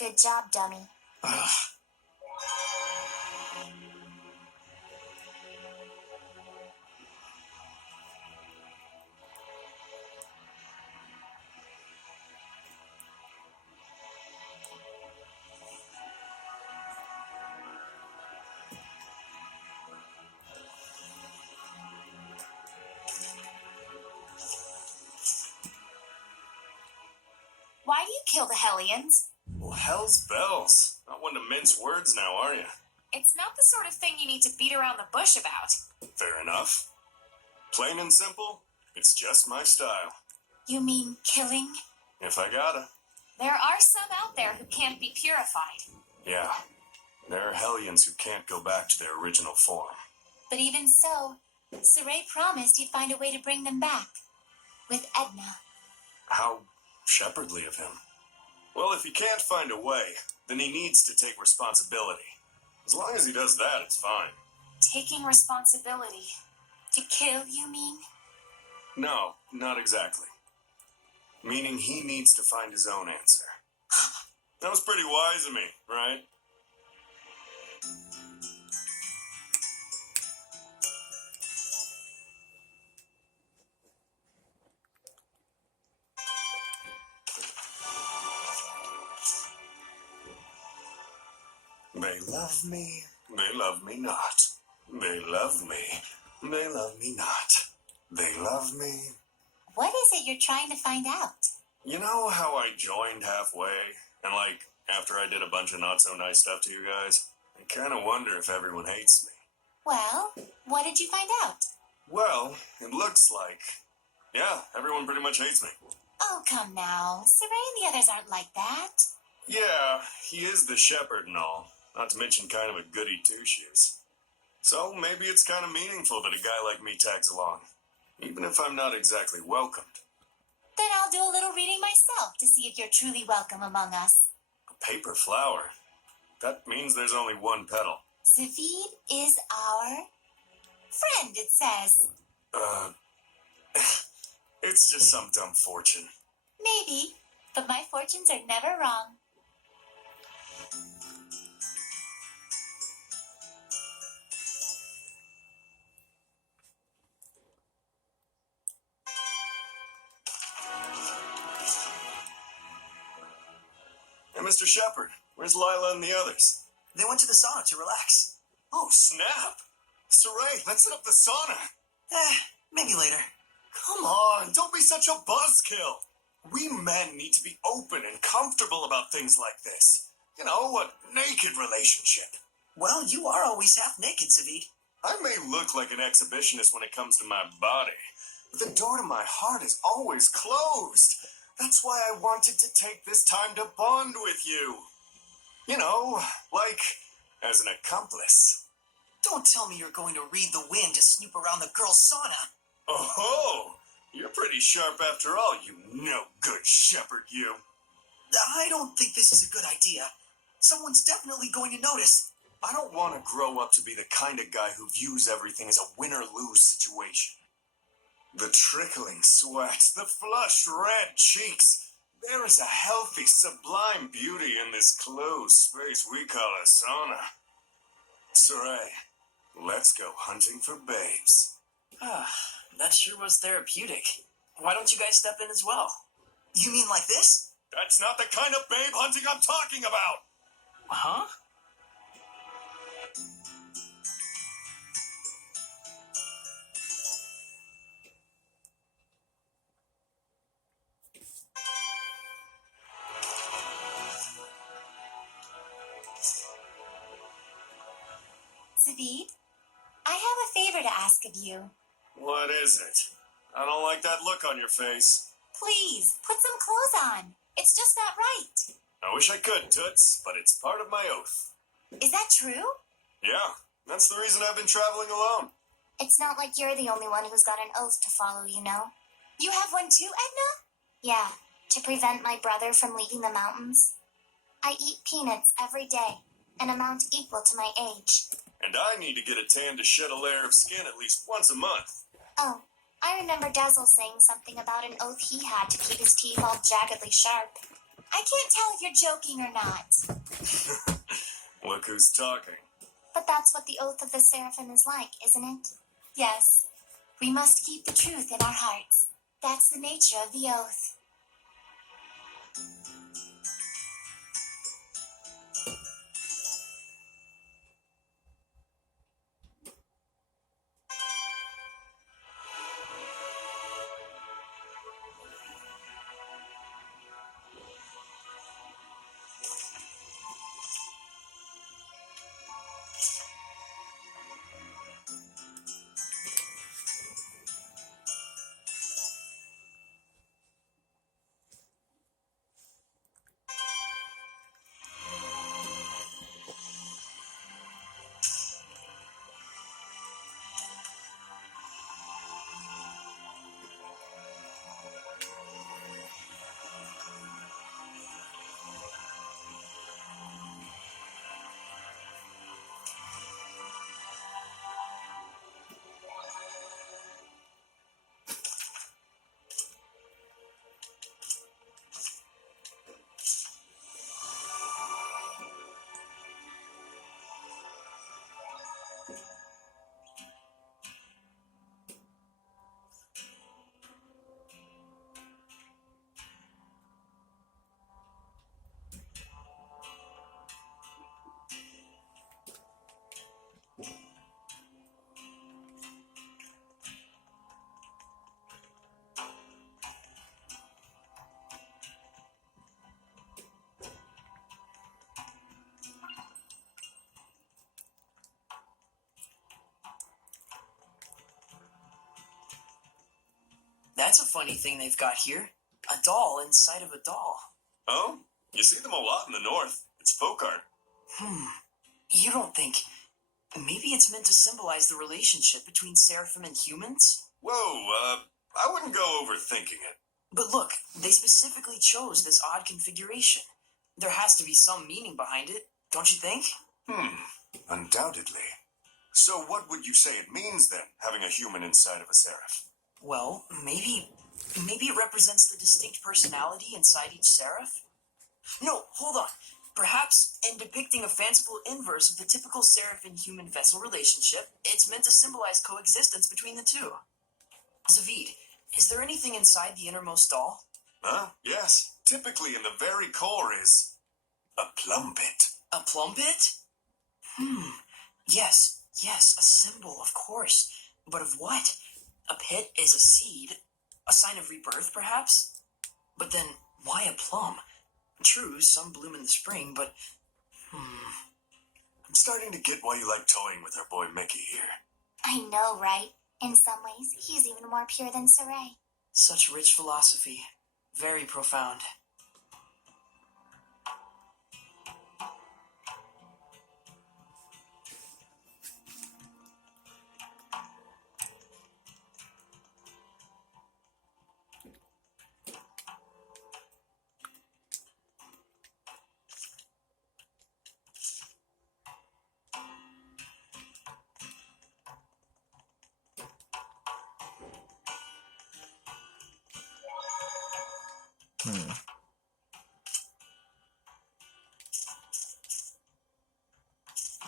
Good job, dummy. Ugh. Why do you kill the Hellions? Well, hell's bells. Not one to mince words now, are you? It's not the sort of thing you need to beat around the bush about. Fair enough. Plain and simple, it's just my style. You mean killing? If I gotta. There are some out there who can't be purified. Yeah. There are Hellions who can't go back to their original form. But even so, Saray promised he'd find a way to bring them back. With Edna. How shepherdly of him. Well, if he can't find a way, then he needs to take responsibility. As long as he does that, it's fine. Taking responsibility. To kill, you mean? No, not exactly. Meaning he needs to find his own answer. That was pretty wise of me, right? They love me, they love me not. They love me, they love me not. They love me. What is it you're trying to find out? You know how I joined halfway, and after I did a bunch of not so nice stuff to you guys? I kinda wonder if everyone hates me. Well, what did you find out? Well, it looks like, yeah, everyone pretty much hates me. Oh, come now. Saray and the others aren't like that. Yeah, he is the shepherd and all, not to mention kind of a goody two-shoes. So maybe it's kind of meaningful that a guy like me tags along, even if I'm not exactly welcomed. Then I'll do a little reading myself to see if you're truly welcome among us. A paper flower? That means there's only one petal. Zavid is our friend, it says. It's just some dumb fortune. Maybe, but my fortunes are never wrong. Hey, Mr. Shepherd, where's Lila and the others? They went to the sauna to relax. Oh, snap! Saray, let's set up the sauna! Maybe later. Come on, don't be such a buzzkill! We men need to be open and comfortable about things like this. You know, a naked relationship. Well, you are always half naked, Zavid. I may look like an exhibitionist when it comes to my body, but the door to my heart is always closed. That's why I wanted to take this time to bond with you. You know, like, as an accomplice. Don't tell me you're going to read the wind to snoop around the girls' sauna. Oh, you're pretty sharp after all, you no-good shepherd, you. I don't think this is a good idea. Someone's definitely going to notice. I don't want to grow up to be the kind of guy who views everything as a win-or-lose situation. The trickling sweat, the flushed red cheeks, There is a healthy, sublime beauty in this closed space we call a sauna. Sarai, let's go hunting for babes. That sure was therapeutic. Why don't you guys step in as well? You mean like this? That's not the kind of babe hunting I'm talking about! Huh? Zavid, I have a favor to ask of you. What is it? I don't like that look on your face. Please, put some clothes on. It's just not right. I wish I could, Toots, but it's part of my oath. Is that true? Yeah, that's the reason I've been traveling alone. It's not like you're the only one who's got an oath to follow, you know. You have one too, Edna? Yeah, to prevent my brother from leaving the mountains. I eat peanuts every day, an amount equal to my age. And I need to get a tan to shed a layer of skin at least once a month. Oh, I remember Dazzle saying something about an oath he had to keep his teeth all jaggedly sharp. I can't tell if you're joking or not. Look who's talking. But that's what the oath of the Seraphim is like, isn't it? Yes. We must keep the truth in our hearts. That's the nature of the oath. That's a funny thing they've got here. A doll inside of a doll. Oh? You see them a lot in the north. It's folk art. You don't think... Maybe it's meant to symbolize the relationship between Seraphim and humans? Whoa, I wouldn't go overthinking it. But look, they specifically chose this odd configuration. There has to be some meaning behind it, don't you think? Undoubtedly. So what would you say it means then, having a human inside of a seraph? Well, maybe it represents the distinct personality inside each seraph? No, hold on. Perhaps, in depicting a fanciful inverse of the typical seraph and human vessel relationship, it's meant to symbolize coexistence between the two. Zavid, is there anything inside the innermost doll? Yes. Typically in the very core is a plum pit. A plum pit? Yes, a symbol, of course. But of what? A pit is a seed, a sign of rebirth, perhaps? But then, why a plum? True, some bloom in the spring, but... I'm starting to get why you like toying with our boy Mickey here. I know, right? In some ways, he's even more pure than Saray. Such rich philosophy. Very profound.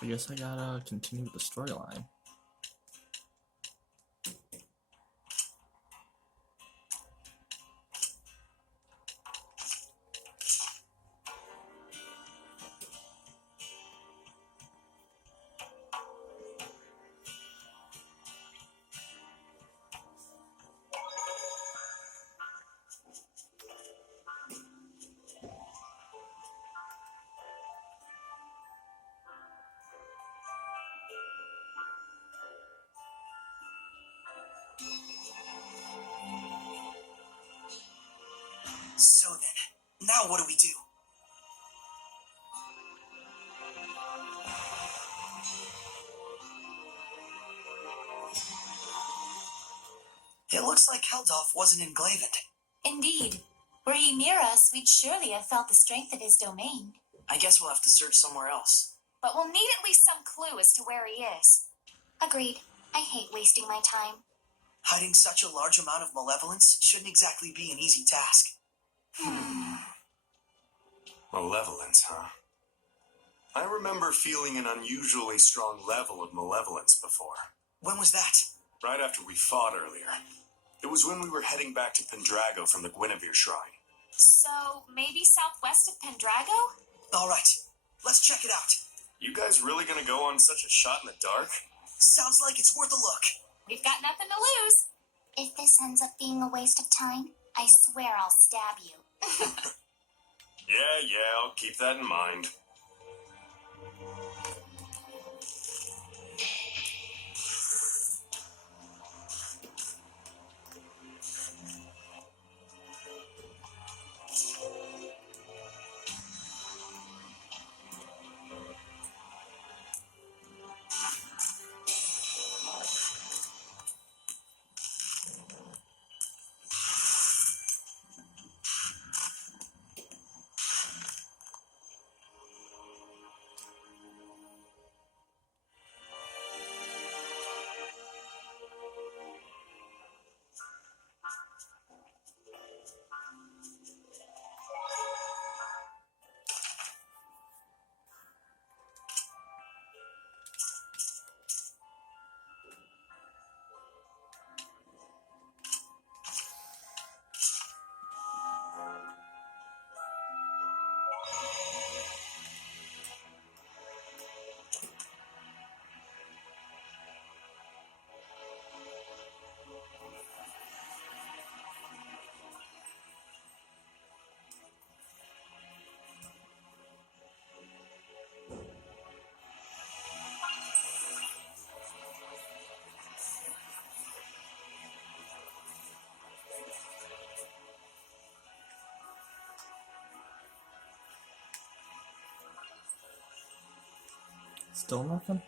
I guess I gotta continue with the storyline. So then, now what do we do? It looks like Heldolf wasn't in Glavin. Indeed. Were he near us, we'd surely have felt the strength of his domain. I guess we'll have to search somewhere else. But we'll need at least some clue as to where he is. Agreed. I hate wasting my time. Hiding such a large amount of malevolence shouldn't exactly be an easy task. Malevolence, huh? I remember feeling an unusually strong level of malevolence before. When was that? Right after we fought earlier. It was when we were heading back to Pendrago from the Guinevere Shrine. So, maybe southwest of Pendrago? All right, let's check it out. You guys really gonna go on such a shot in the dark? Sounds like it's worth a look. We've got nothing to lose. If this ends up being a waste of time, I swear I'll stab you. Yeah, I'll keep that in mind. Still nothing?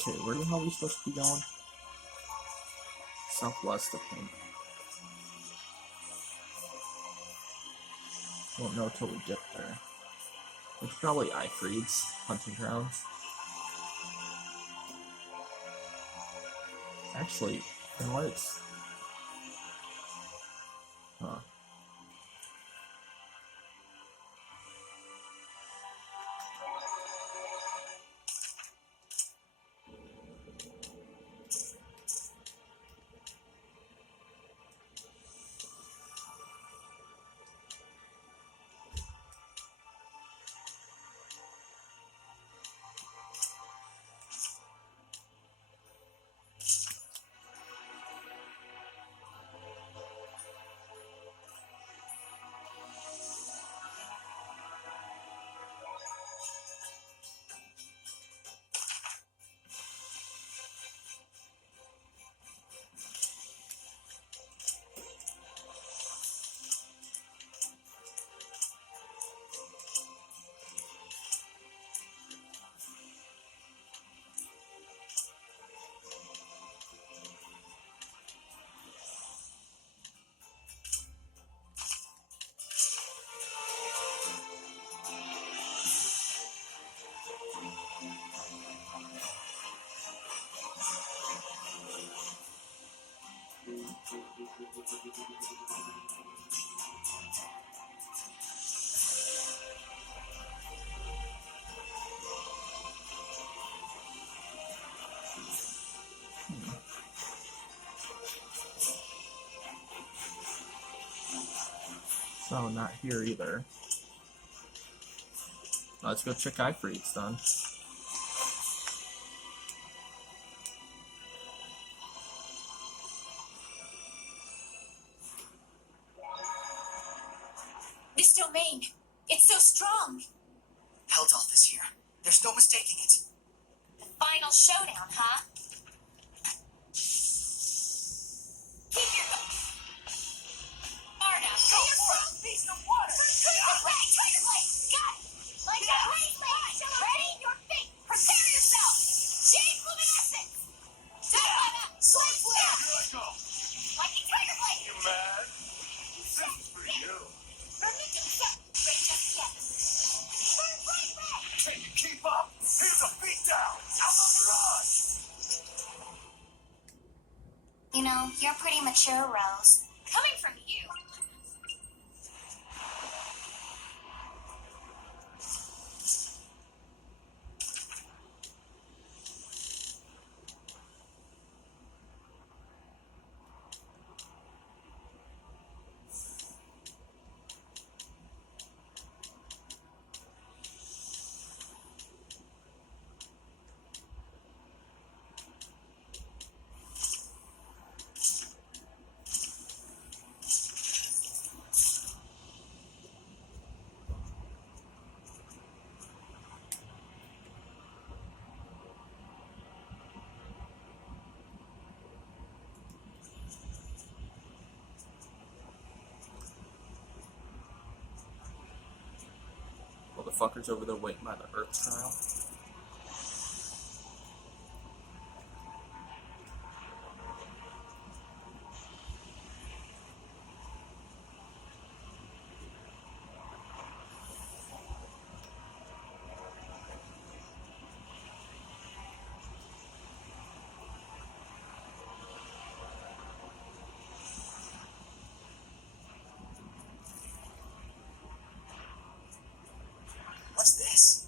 Okay, where the hell are we supposed to be going? Southwest, I think. Won't know till we get there. It's probably Ifreed's hunting grounds. Actually, you know what? It's... Huh. So, not here either. Let's go check Ifrit's then. This domain, it's so strong. Heldolf is here. There's no mistaking it. The final showdown, huh? Keep your Arna, go for it. Piece of water. Trigger blade. Got it. Like a blade. Ready? Your feet. Prepare yourself. Jade luminescence. Don't let up. Sword flare. Here I go. Like a trigger blade. You mad? This is for you. Can you keep up? Here's a beatdown. Out of the rush. You know, you're pretty mature, Rose. Coming from you. Motherfuckers over there waiting by the Earth trial. What's this?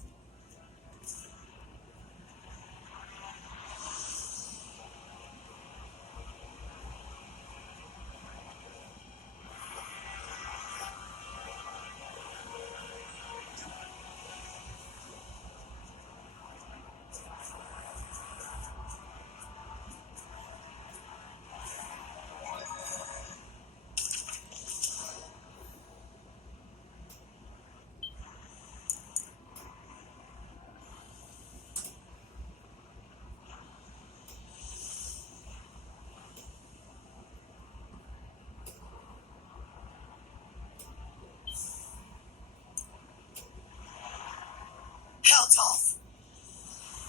Heldolf!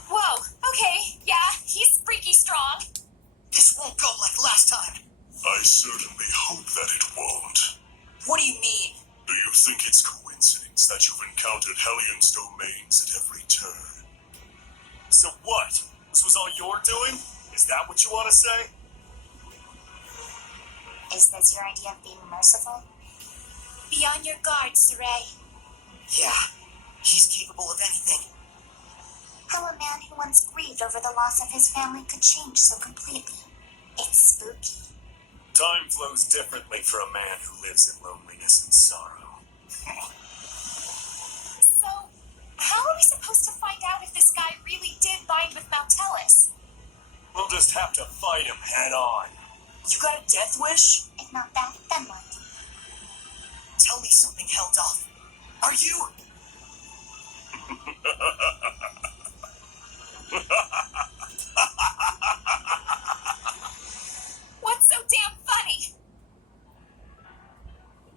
Whoa, okay, yeah, he's freaky strong. This won't go like last time. I certainly hope that it won't. What do you mean? Do you think it's coincidence that you've encountered Hellion's domains at every turn? So what? This was all your doing? Is that what you want to say? Is this your idea of being merciful? Be on your guard, Saray. Yeah, he's capable of anything. How a man who once grieved over the loss of his family could change so completely. It's spooky. Time flows differently for a man who lives in loneliness and sorrow. So, how are we supposed to find out if this guy really did bind with Maltellus? We'll just have to fight him head on. You got a death wish? If not that, then what? Tell me something, Heldolf. Are you... What's so damn funny?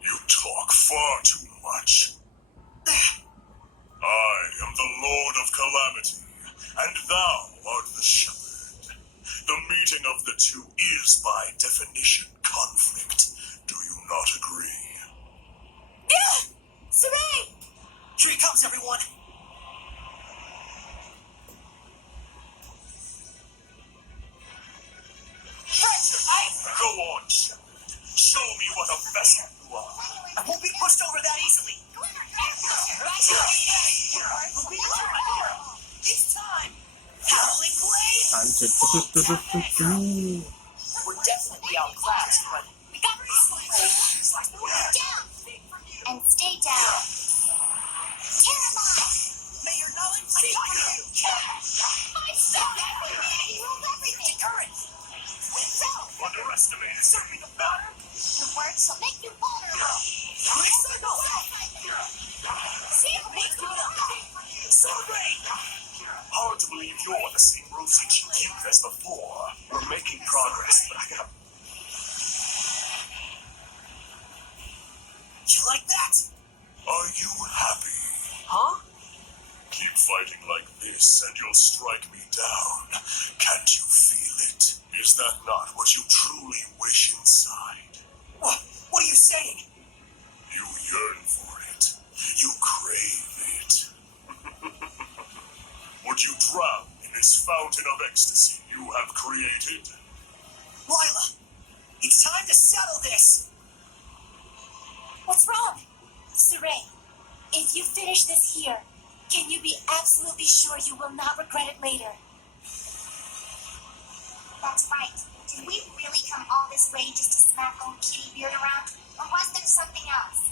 You talk far too much. I am the Lord of Calamity, and thou art the Shepherd. The meeting of the two is, by definition, conflict. Do you not agree? Yeah! Saray! Here he comes, everyone. Pressure, ice! Go on, Shepherd. Show me what a vessel you are. I won't be pushed over that easily. It's time. Howling Blade. Time to We're definitely outclassed, but We got this! Down! underestimated Serving of water. Your words shall make you vulnerable. Quick circle! See if we can Celebrate! Hard to believe you're the same rosy cheeked youth as before. We're making progress, but I gotta... You like that? Are you happy? Huh? Keep fighting like this and you'll strike me down. Can't you feel it? Is that not what you truly wish inside? What are you saying? You yearn for it. You crave it. Would you drown in this fountain of ecstasy you have created? Lila, it's time to settle this. What's wrong? Saray, if you finish this here, can you be absolutely sure you will not regret it later? That's right. Did we really come all this way just to smack old Kitty Beard around? Or was there something else?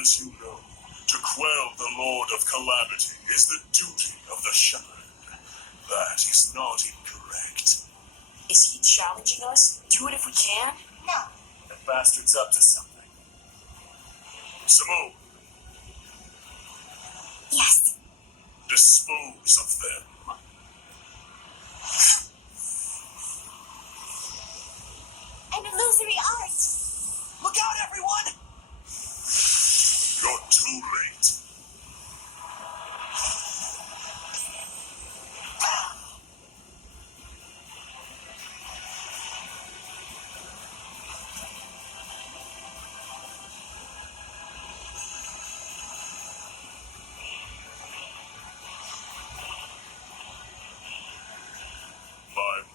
As you know, to quell the Lord of Calamity is the duty of the shepherd. That is not incorrect. Is he challenging us? Do it if we can? No. That bastard's up to something. Simone, Yes. dispose of them. An illusory art. Look out, everyone! You're too late.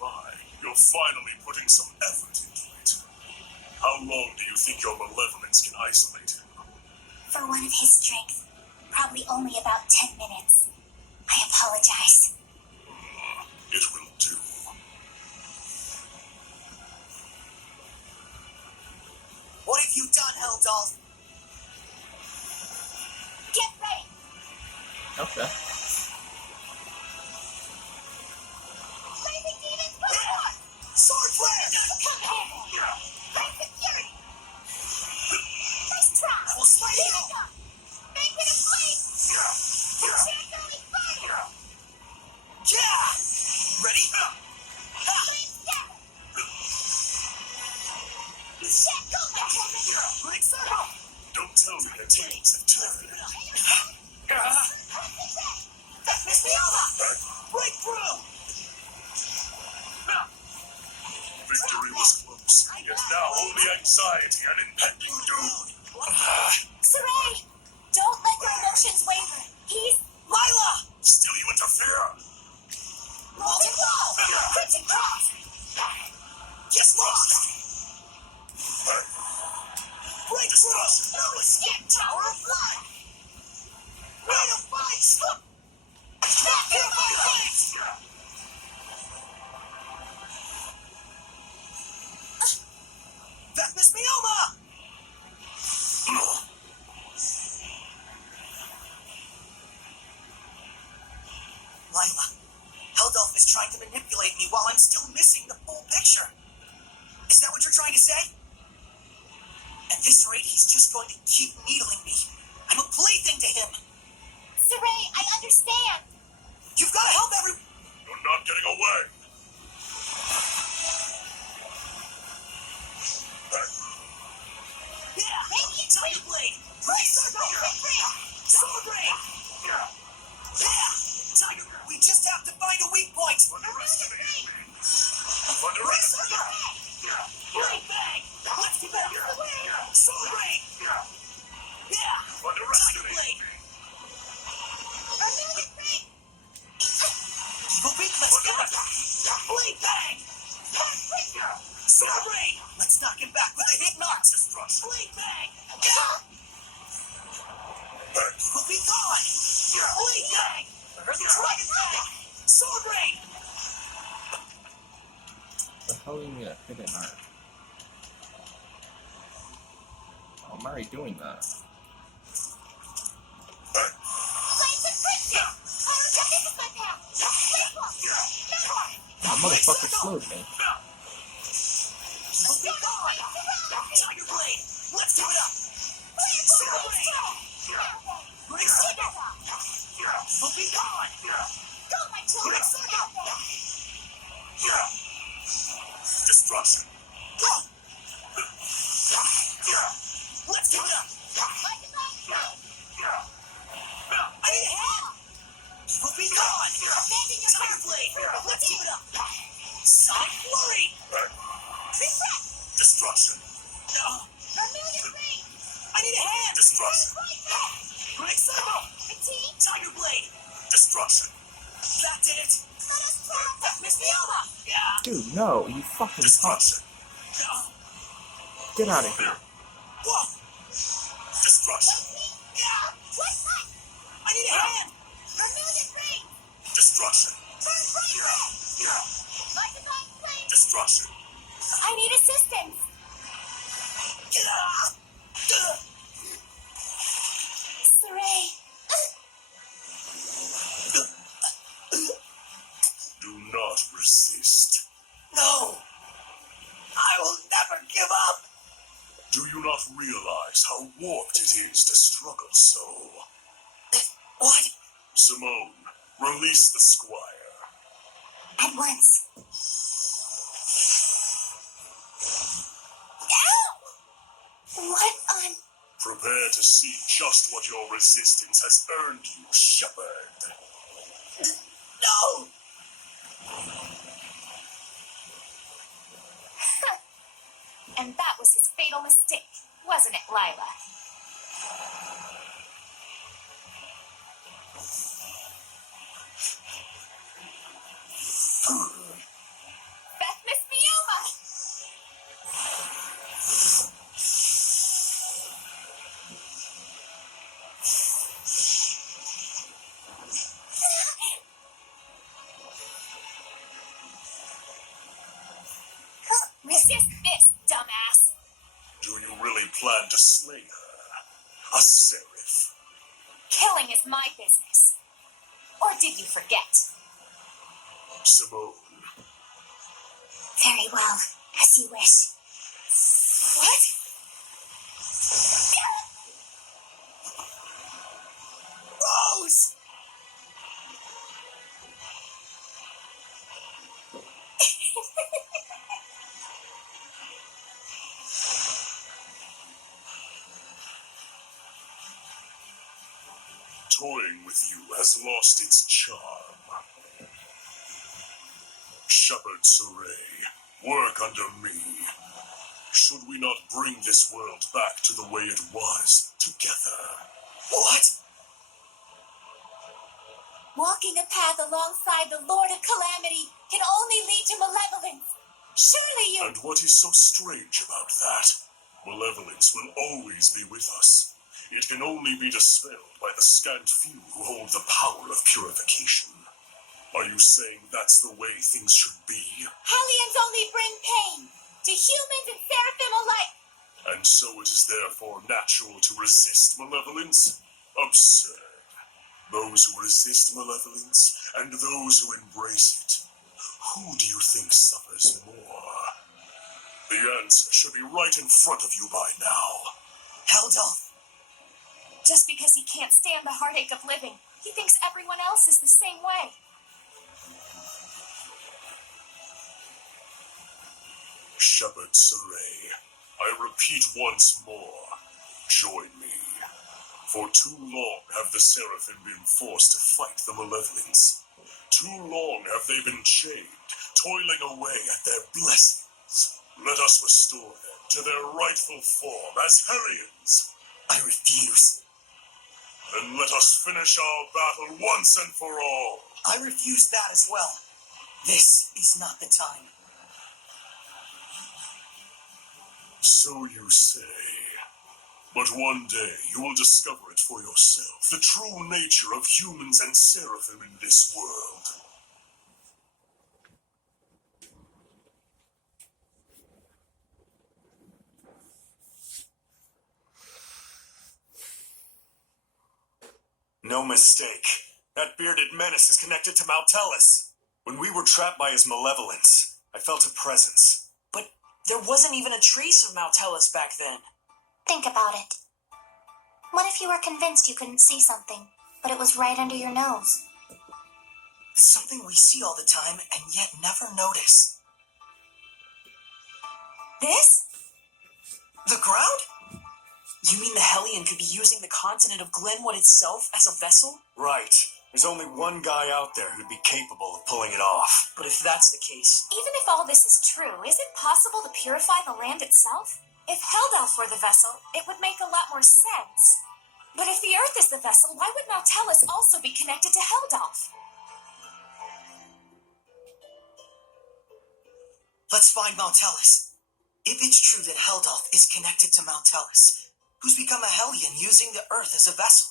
My, you're finally putting some effort into it. How long do you think your malevolence can isolate him? For one of his strength, probably only about 10 minutes. I apologize. It will do. What have you done, Helldolf? Get ready. Okay. Blazing demons, come on! Sword flare! Come here! Blazing fury! Nice try! I will slay Here you! we go! Make it a flame! Enchanterly fire! Yeah! Ready? Flame scatter! Shackle my children! Quick circle! Don't tell me the tables have turned. That missed me over! Breakthrough! Victory was close, yet now only anxiety and impending doom. Saray! Don't let your emotions waver. He's Lila! Still you interfere? molten wall! Crimson cross! Get lost! Breakthrough! No escape! Tower of blood! Way to fight! Purify flames! That missed me over! Lila, Helldolf is trying to manipulate me while I'm still missing the full picture. Is that what you're trying to say? At this rate, he's just going to keep needling me. I'm a plaything to him. Saray, I understand. You've got to help everyone. You're not getting away. Yeah! Radiant Blade Blade! Right circle! Sword Ring! Yeah! Tiger, we just have to find a weak point! Underestimate me. Right circle! Blade Bang! Let's get back! Sword Ring! Yeah! Tiger Underestimate Blade! me. Another thing! Evil Beak, let's go! Blade Bang! Sword Ring! Let's knock him back with a hidden art! Blade Bang! Evil Beak gone! Blade Bang! Dragon Bang! Sword Ring! The hell do you mean a hidden art? Oh, I'm already doing that. Flames of crimson! This is my path! Flame wall! That motherfucker slowed me. give it up. Great signal. We'll be gone. Go, my children! Destruction. Let's give it up. Like a dog! I need a hand. We'll be gone. Tiger Blade. Let's give it up. Sonic Flurry. Refresh! Destruction. Vermilion Ring! I need a hand. Destruction. Great signal. Fatigue! Tiger Blade. Destruction. That did it. Let us try! Miss Fiona. Yeah. Dude, no, you fucking cunt. Destruction. Get out of here. Whoa. Destruction. What's that? I need a hand. Vermilion Ring! Destruction. Burn bright red! Like a dog flame! Destruction. I need assistance! Saray! Do not resist. No. I will never give up. Do you not realize how warped it is to struggle so? What? Simone, release the squire. At once. What on... Prepare to see just what your resistance has earned you, Shepherd. No. And that was his fatal mistake, wasn't it, Lila? Beth Miss Fioma! Resist this, dumbass! Do you really plan to slay her? A seraph? Killing is my business. Or did you forget? Simone, Very well, as you wish. What? Rose. toying with you has lost its charm. Shepherd Saray, work under me. Should we not bring this world back to the way it was, together? What? Walking a path alongside the Lord of Calamity can only lead to malevolence. Surely you... And what is so strange about that? Malevolence will always be with us. It can only be dispelled by the scant few who hold the power of purification. Are you saying that's the way things should be? Hellions only bring pain to humans and seraphim alike. And so it is therefore natural to resist malevolence? Absurd. Those who resist malevolence and those who embrace it, who do you think suffers more? The answer should be right in front of you by now. Heldolf. Just because he can't stand the heartache of living, he thinks everyone else is the same way. Shepherd Saray, I repeat once more, join me. For too long have the Seraphim been forced to fight the malevolence. Too long have they been chained, toiling away at their blessings. Let us restore them to their rightful form as Hellions. I refuse. Then let us finish our battle once and for all. I refuse that as well. This is not the time. So you say. But one day you will discover it for yourself, the true nature of humans and seraphim in this world. No mistake. That bearded menace is connected to Maltellus. When we were trapped by his malevolence, I felt a presence. But there wasn't even a trace of Maltellus back then. Think about it. What if you were convinced you couldn't see something, but it was right under your nose? It's something we see all the time and yet never notice. This? The ground? You mean the Hellion could be using the continent of Glenwood itself as a vessel? Right. There's only one guy out there who'd be capable of pulling it off. But if that's the case, Even if all this is true, is it possible to purify the land itself? If Helldalf were the vessel, it would make a lot more sense. But if the Earth is the vessel, why would Nautilus also be connected to Helldalf? Let's find Nautilus. If it's true that Helldalf is connected to Nautilus, who's become a Hellion using the Earth as a vessel,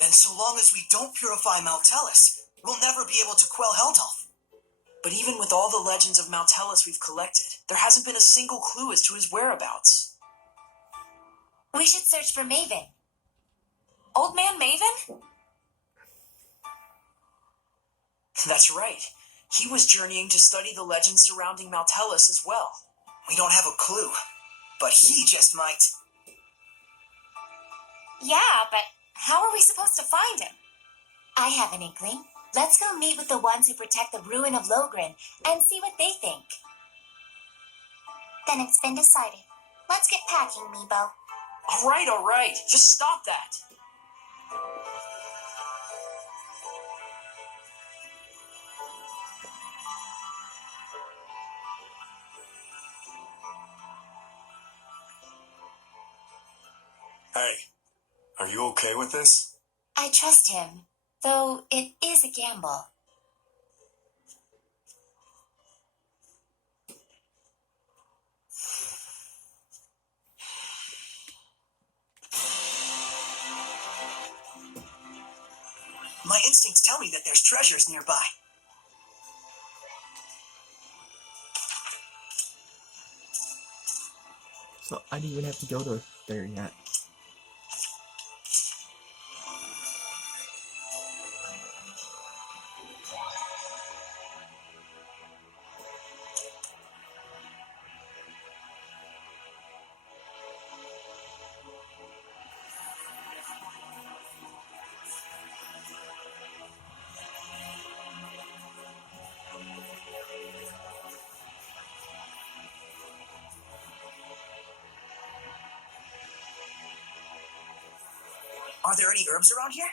then so long as we don't purify Nautilus, we'll never be able to quell Helldalf. but even with all the legends of Nautilus we've collected, there hasn't been a single clue as to his whereabouts. We should search for Maven. Old Man Maven? That's right. He was journeying to study the legends surrounding Nautilus as well. We don't have a clue, but he just might. Yeah, but how are we supposed to find him? I have an inkling. Let's go meet with the ones who protect the ruin of Logren and see what they think. Then it's been decided. Let's get packing, Meebo. All right. Just stop that. Hey, are you okay with this? I trust him, though it is a gamble. My instincts tell me that there's treasures nearby. So I didn't even have to go to there yet. Are there any herbs around here?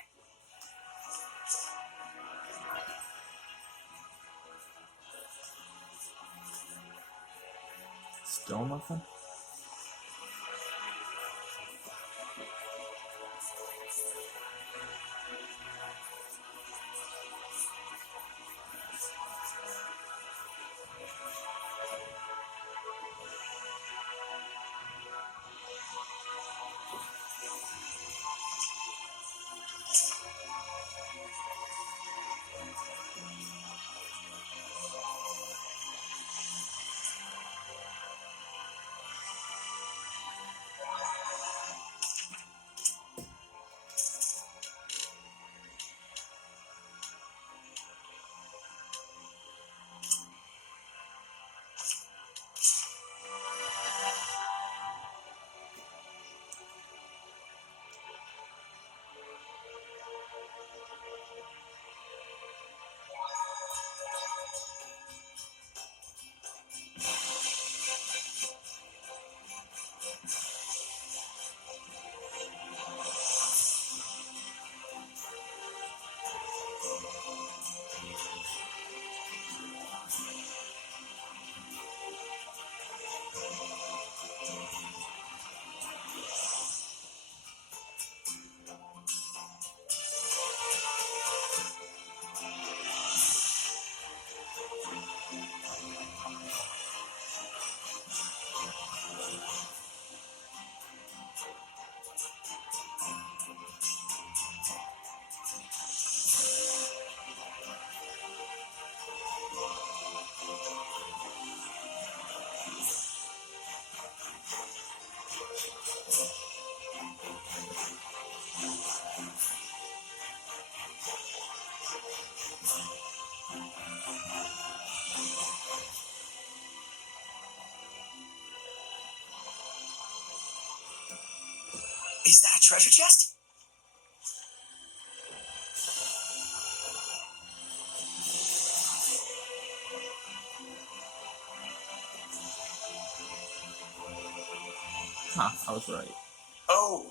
Still nothing? Is that a treasure chest? Huh, I was right. Oh,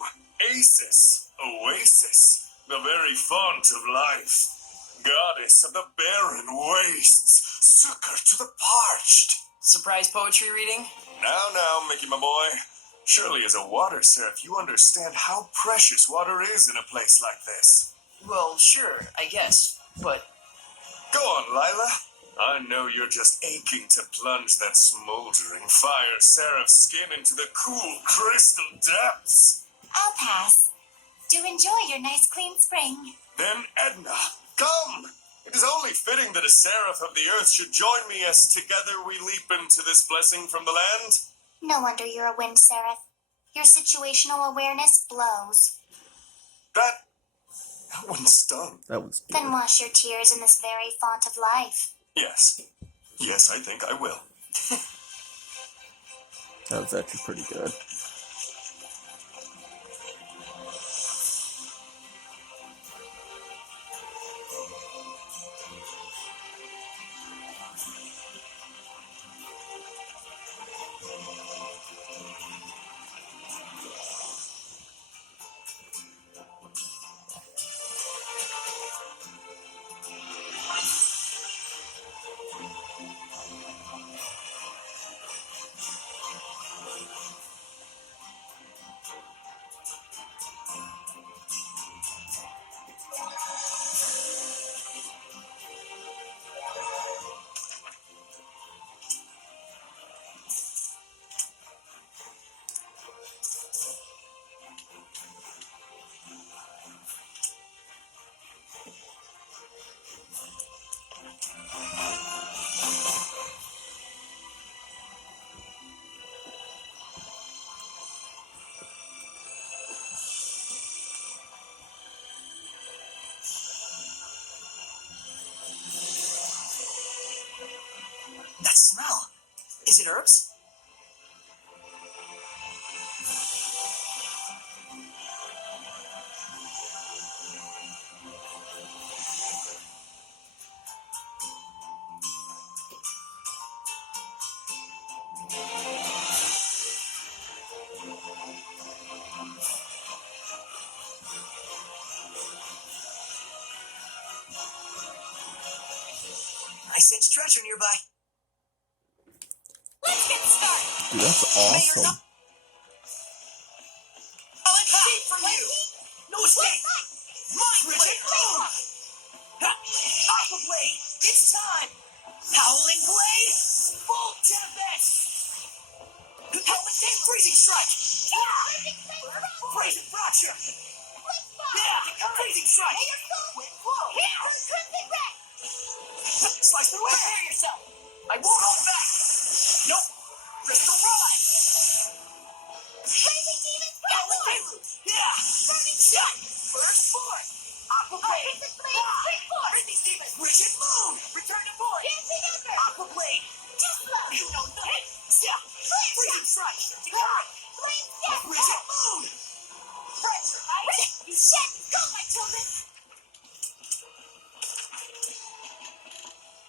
Acis, Oasis, the very font of life. Goddess of the barren wastes, succor to the parched. Surprise poetry reading? Now, Mickey, my boy. Surely as a water seraph, you understand how precious water is in a place like this. Well, sure, I guess. But Go on, Lila. I know you're just aching to plunge that smoldering fire seraph skin into the cool crystal depths. I'll pass. Do enjoy your nice clean spring. Then, Edna, come! It is only fitting that a seraph of the earth should join me as together we leap into this blessing from the land. No wonder you're a wind seraph. Your situational awareness blows. That one stung. That was good. Then wash your tears in this very font of life. Yes, I think I will. That was actually pretty good. That smell. Is it herbs? I sense treasure nearby. Let's get started. Dude, that's awesome. I'll escape from you! No escape! Mind Bridget, move! Aqua Blade! It's time! Howling Blade! Full Tempest! Howling Tape Freezing Strike! Freezing Fracture! Yeah! Freezing Strike! Wind Blow! Slice through air! Prepare yourself! I won't hold back! Nope! Crystal Rod! Howling Deluge! Yeah! Shot! First Force! Aqua Blade! Britney's Demon! Rigid Moon! Return to void! Aqua Blade! You know nothing! Yeah! Freezing Strike! Rigid Moon! Pressure! You said go, my children!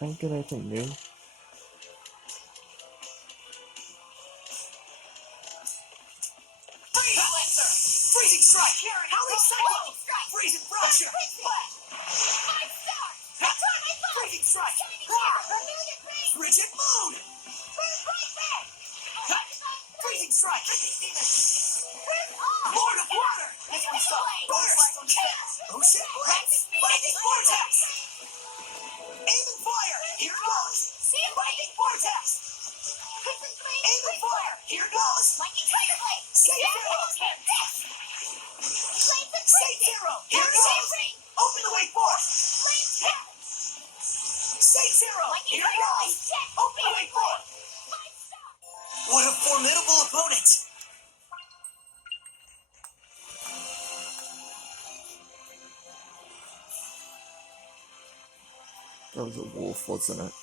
I didn't get anything new. Freezing Strike! Howling Cyclone! Freezing Fracture! Freezing Strike! Rigid Moon! Freezing Strike! Lord of Water! Burst! Ocean Blitz! Lightning Vortex! Aim and fire! Here goes! Lightning Vortex! Aim and fire! Here goes! Safe Arrow! Safe Arrow! Here goes! Open the way forth! Safe Arrow! Here goes! Open the way forth! What a formidable opponent! That was a wolf, wasn't it?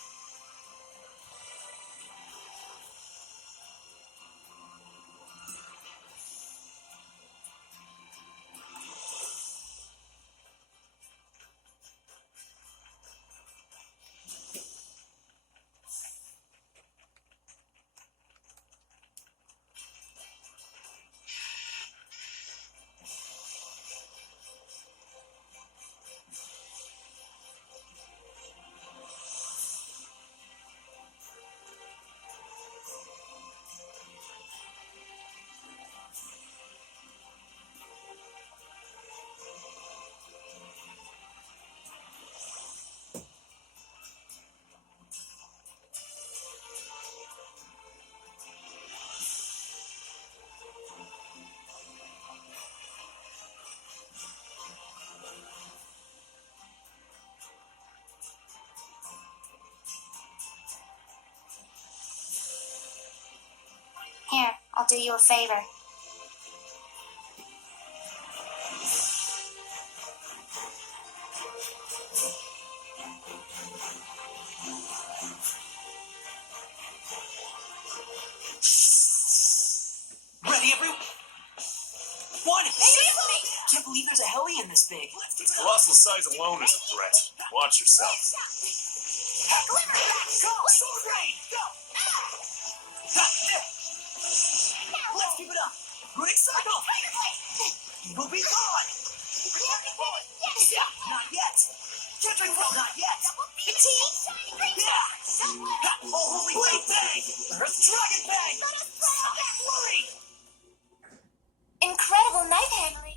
Here, I'll do you a favor. Ready, everyone? Can't believe there's a heli in this big. Colossal size alone is a threat. Watch yourself. Go! Sword rain! Go! Let's keep it up. Good cycle! You will be gone! Not yet! Can't drink from not yet! Yeah! Oh, holy blade bang! Earth dragon bang! Flurry! Incredible knife handling.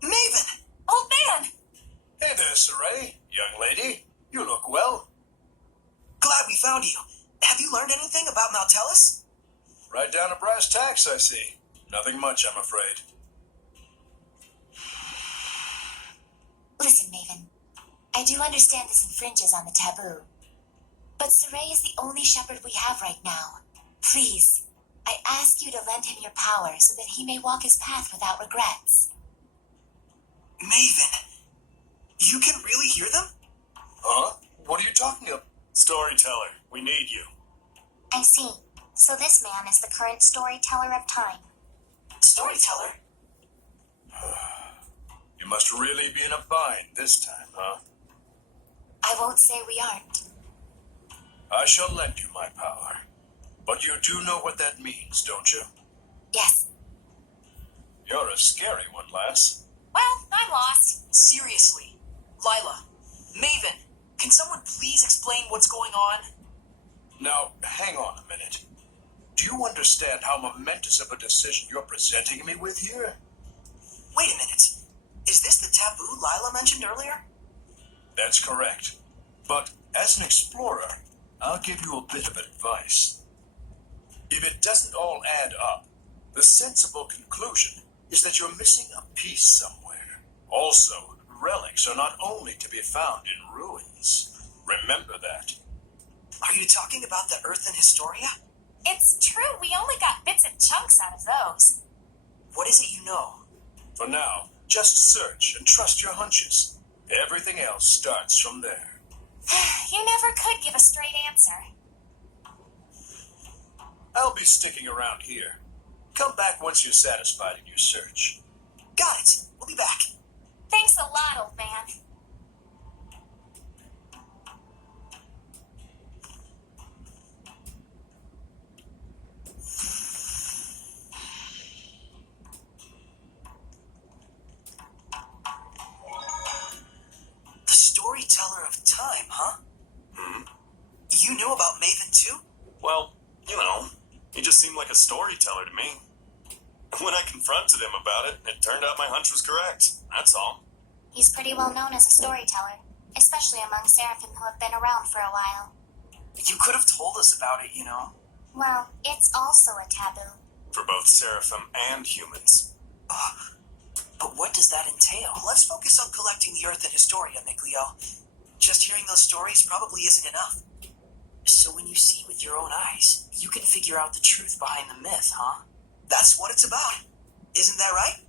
Maven! Old man! Hey there, Saray. Young lady. You look well. Glad we found you. Have you learned anything about Maltellus? Right down to brass tacks, I see. Nothing much, I'm afraid. Listen, Maven. I do understand this infringes on the taboo. But Saray is the only shepherd we have right now. Please, I ask you to lend him your power so that he may walk his path without regrets. Maven, you can really hear them? Huh? What are you talking about? Storyteller, we need you. I see. So this man is the current storyteller of time. Storyteller? You must really be in a bind this time, huh? I won't say we aren't. I shall lend you my power. But you do know what that means, don't you? Yes. You're a scary one, lass. Well, I'm lost. Seriously. Lila, Maven, can someone please explain what's going on? Now, hang on a minute. Do you understand how momentous of a decision you're presenting me with here? Wait a minute. Is this the taboo Lila mentioned earlier? That's correct. But as an explorer, I'll give you a bit of advice. If it doesn't all add up, the sensible conclusion is that you're missing a piece somewhere. Also, relics are not only to be found in ruins. Remember that. Are you talking about the Earth in Historia? It's true, we only got bits and chunks out of those. What is it you know? For now, just search and trust your hunches. Everything else starts from there. You never could give a straight answer. I'll be sticking around here. Come back once you're satisfied in your search. Got it. We'll be back. Thanks a lot, old man. The storyteller of time, huh? You knew about Maven too? Well, he just seemed like a storyteller to me. When I confronted him about it, it turned out my hunch was correct. That's all. He's pretty well known as a storyteller, especially among Seraphim who have been around for a while. You could have told us about it, you know. Well, it's also a taboo. For both Seraphim and humans. But what does that entail? Let's focus on collecting the Earth in Historia, Miglio. Just hearing those stories probably isn't enough. So when you see with your own eyes, you can figure out the truth behind the myth, huh? That's what it's about. Isn't that right?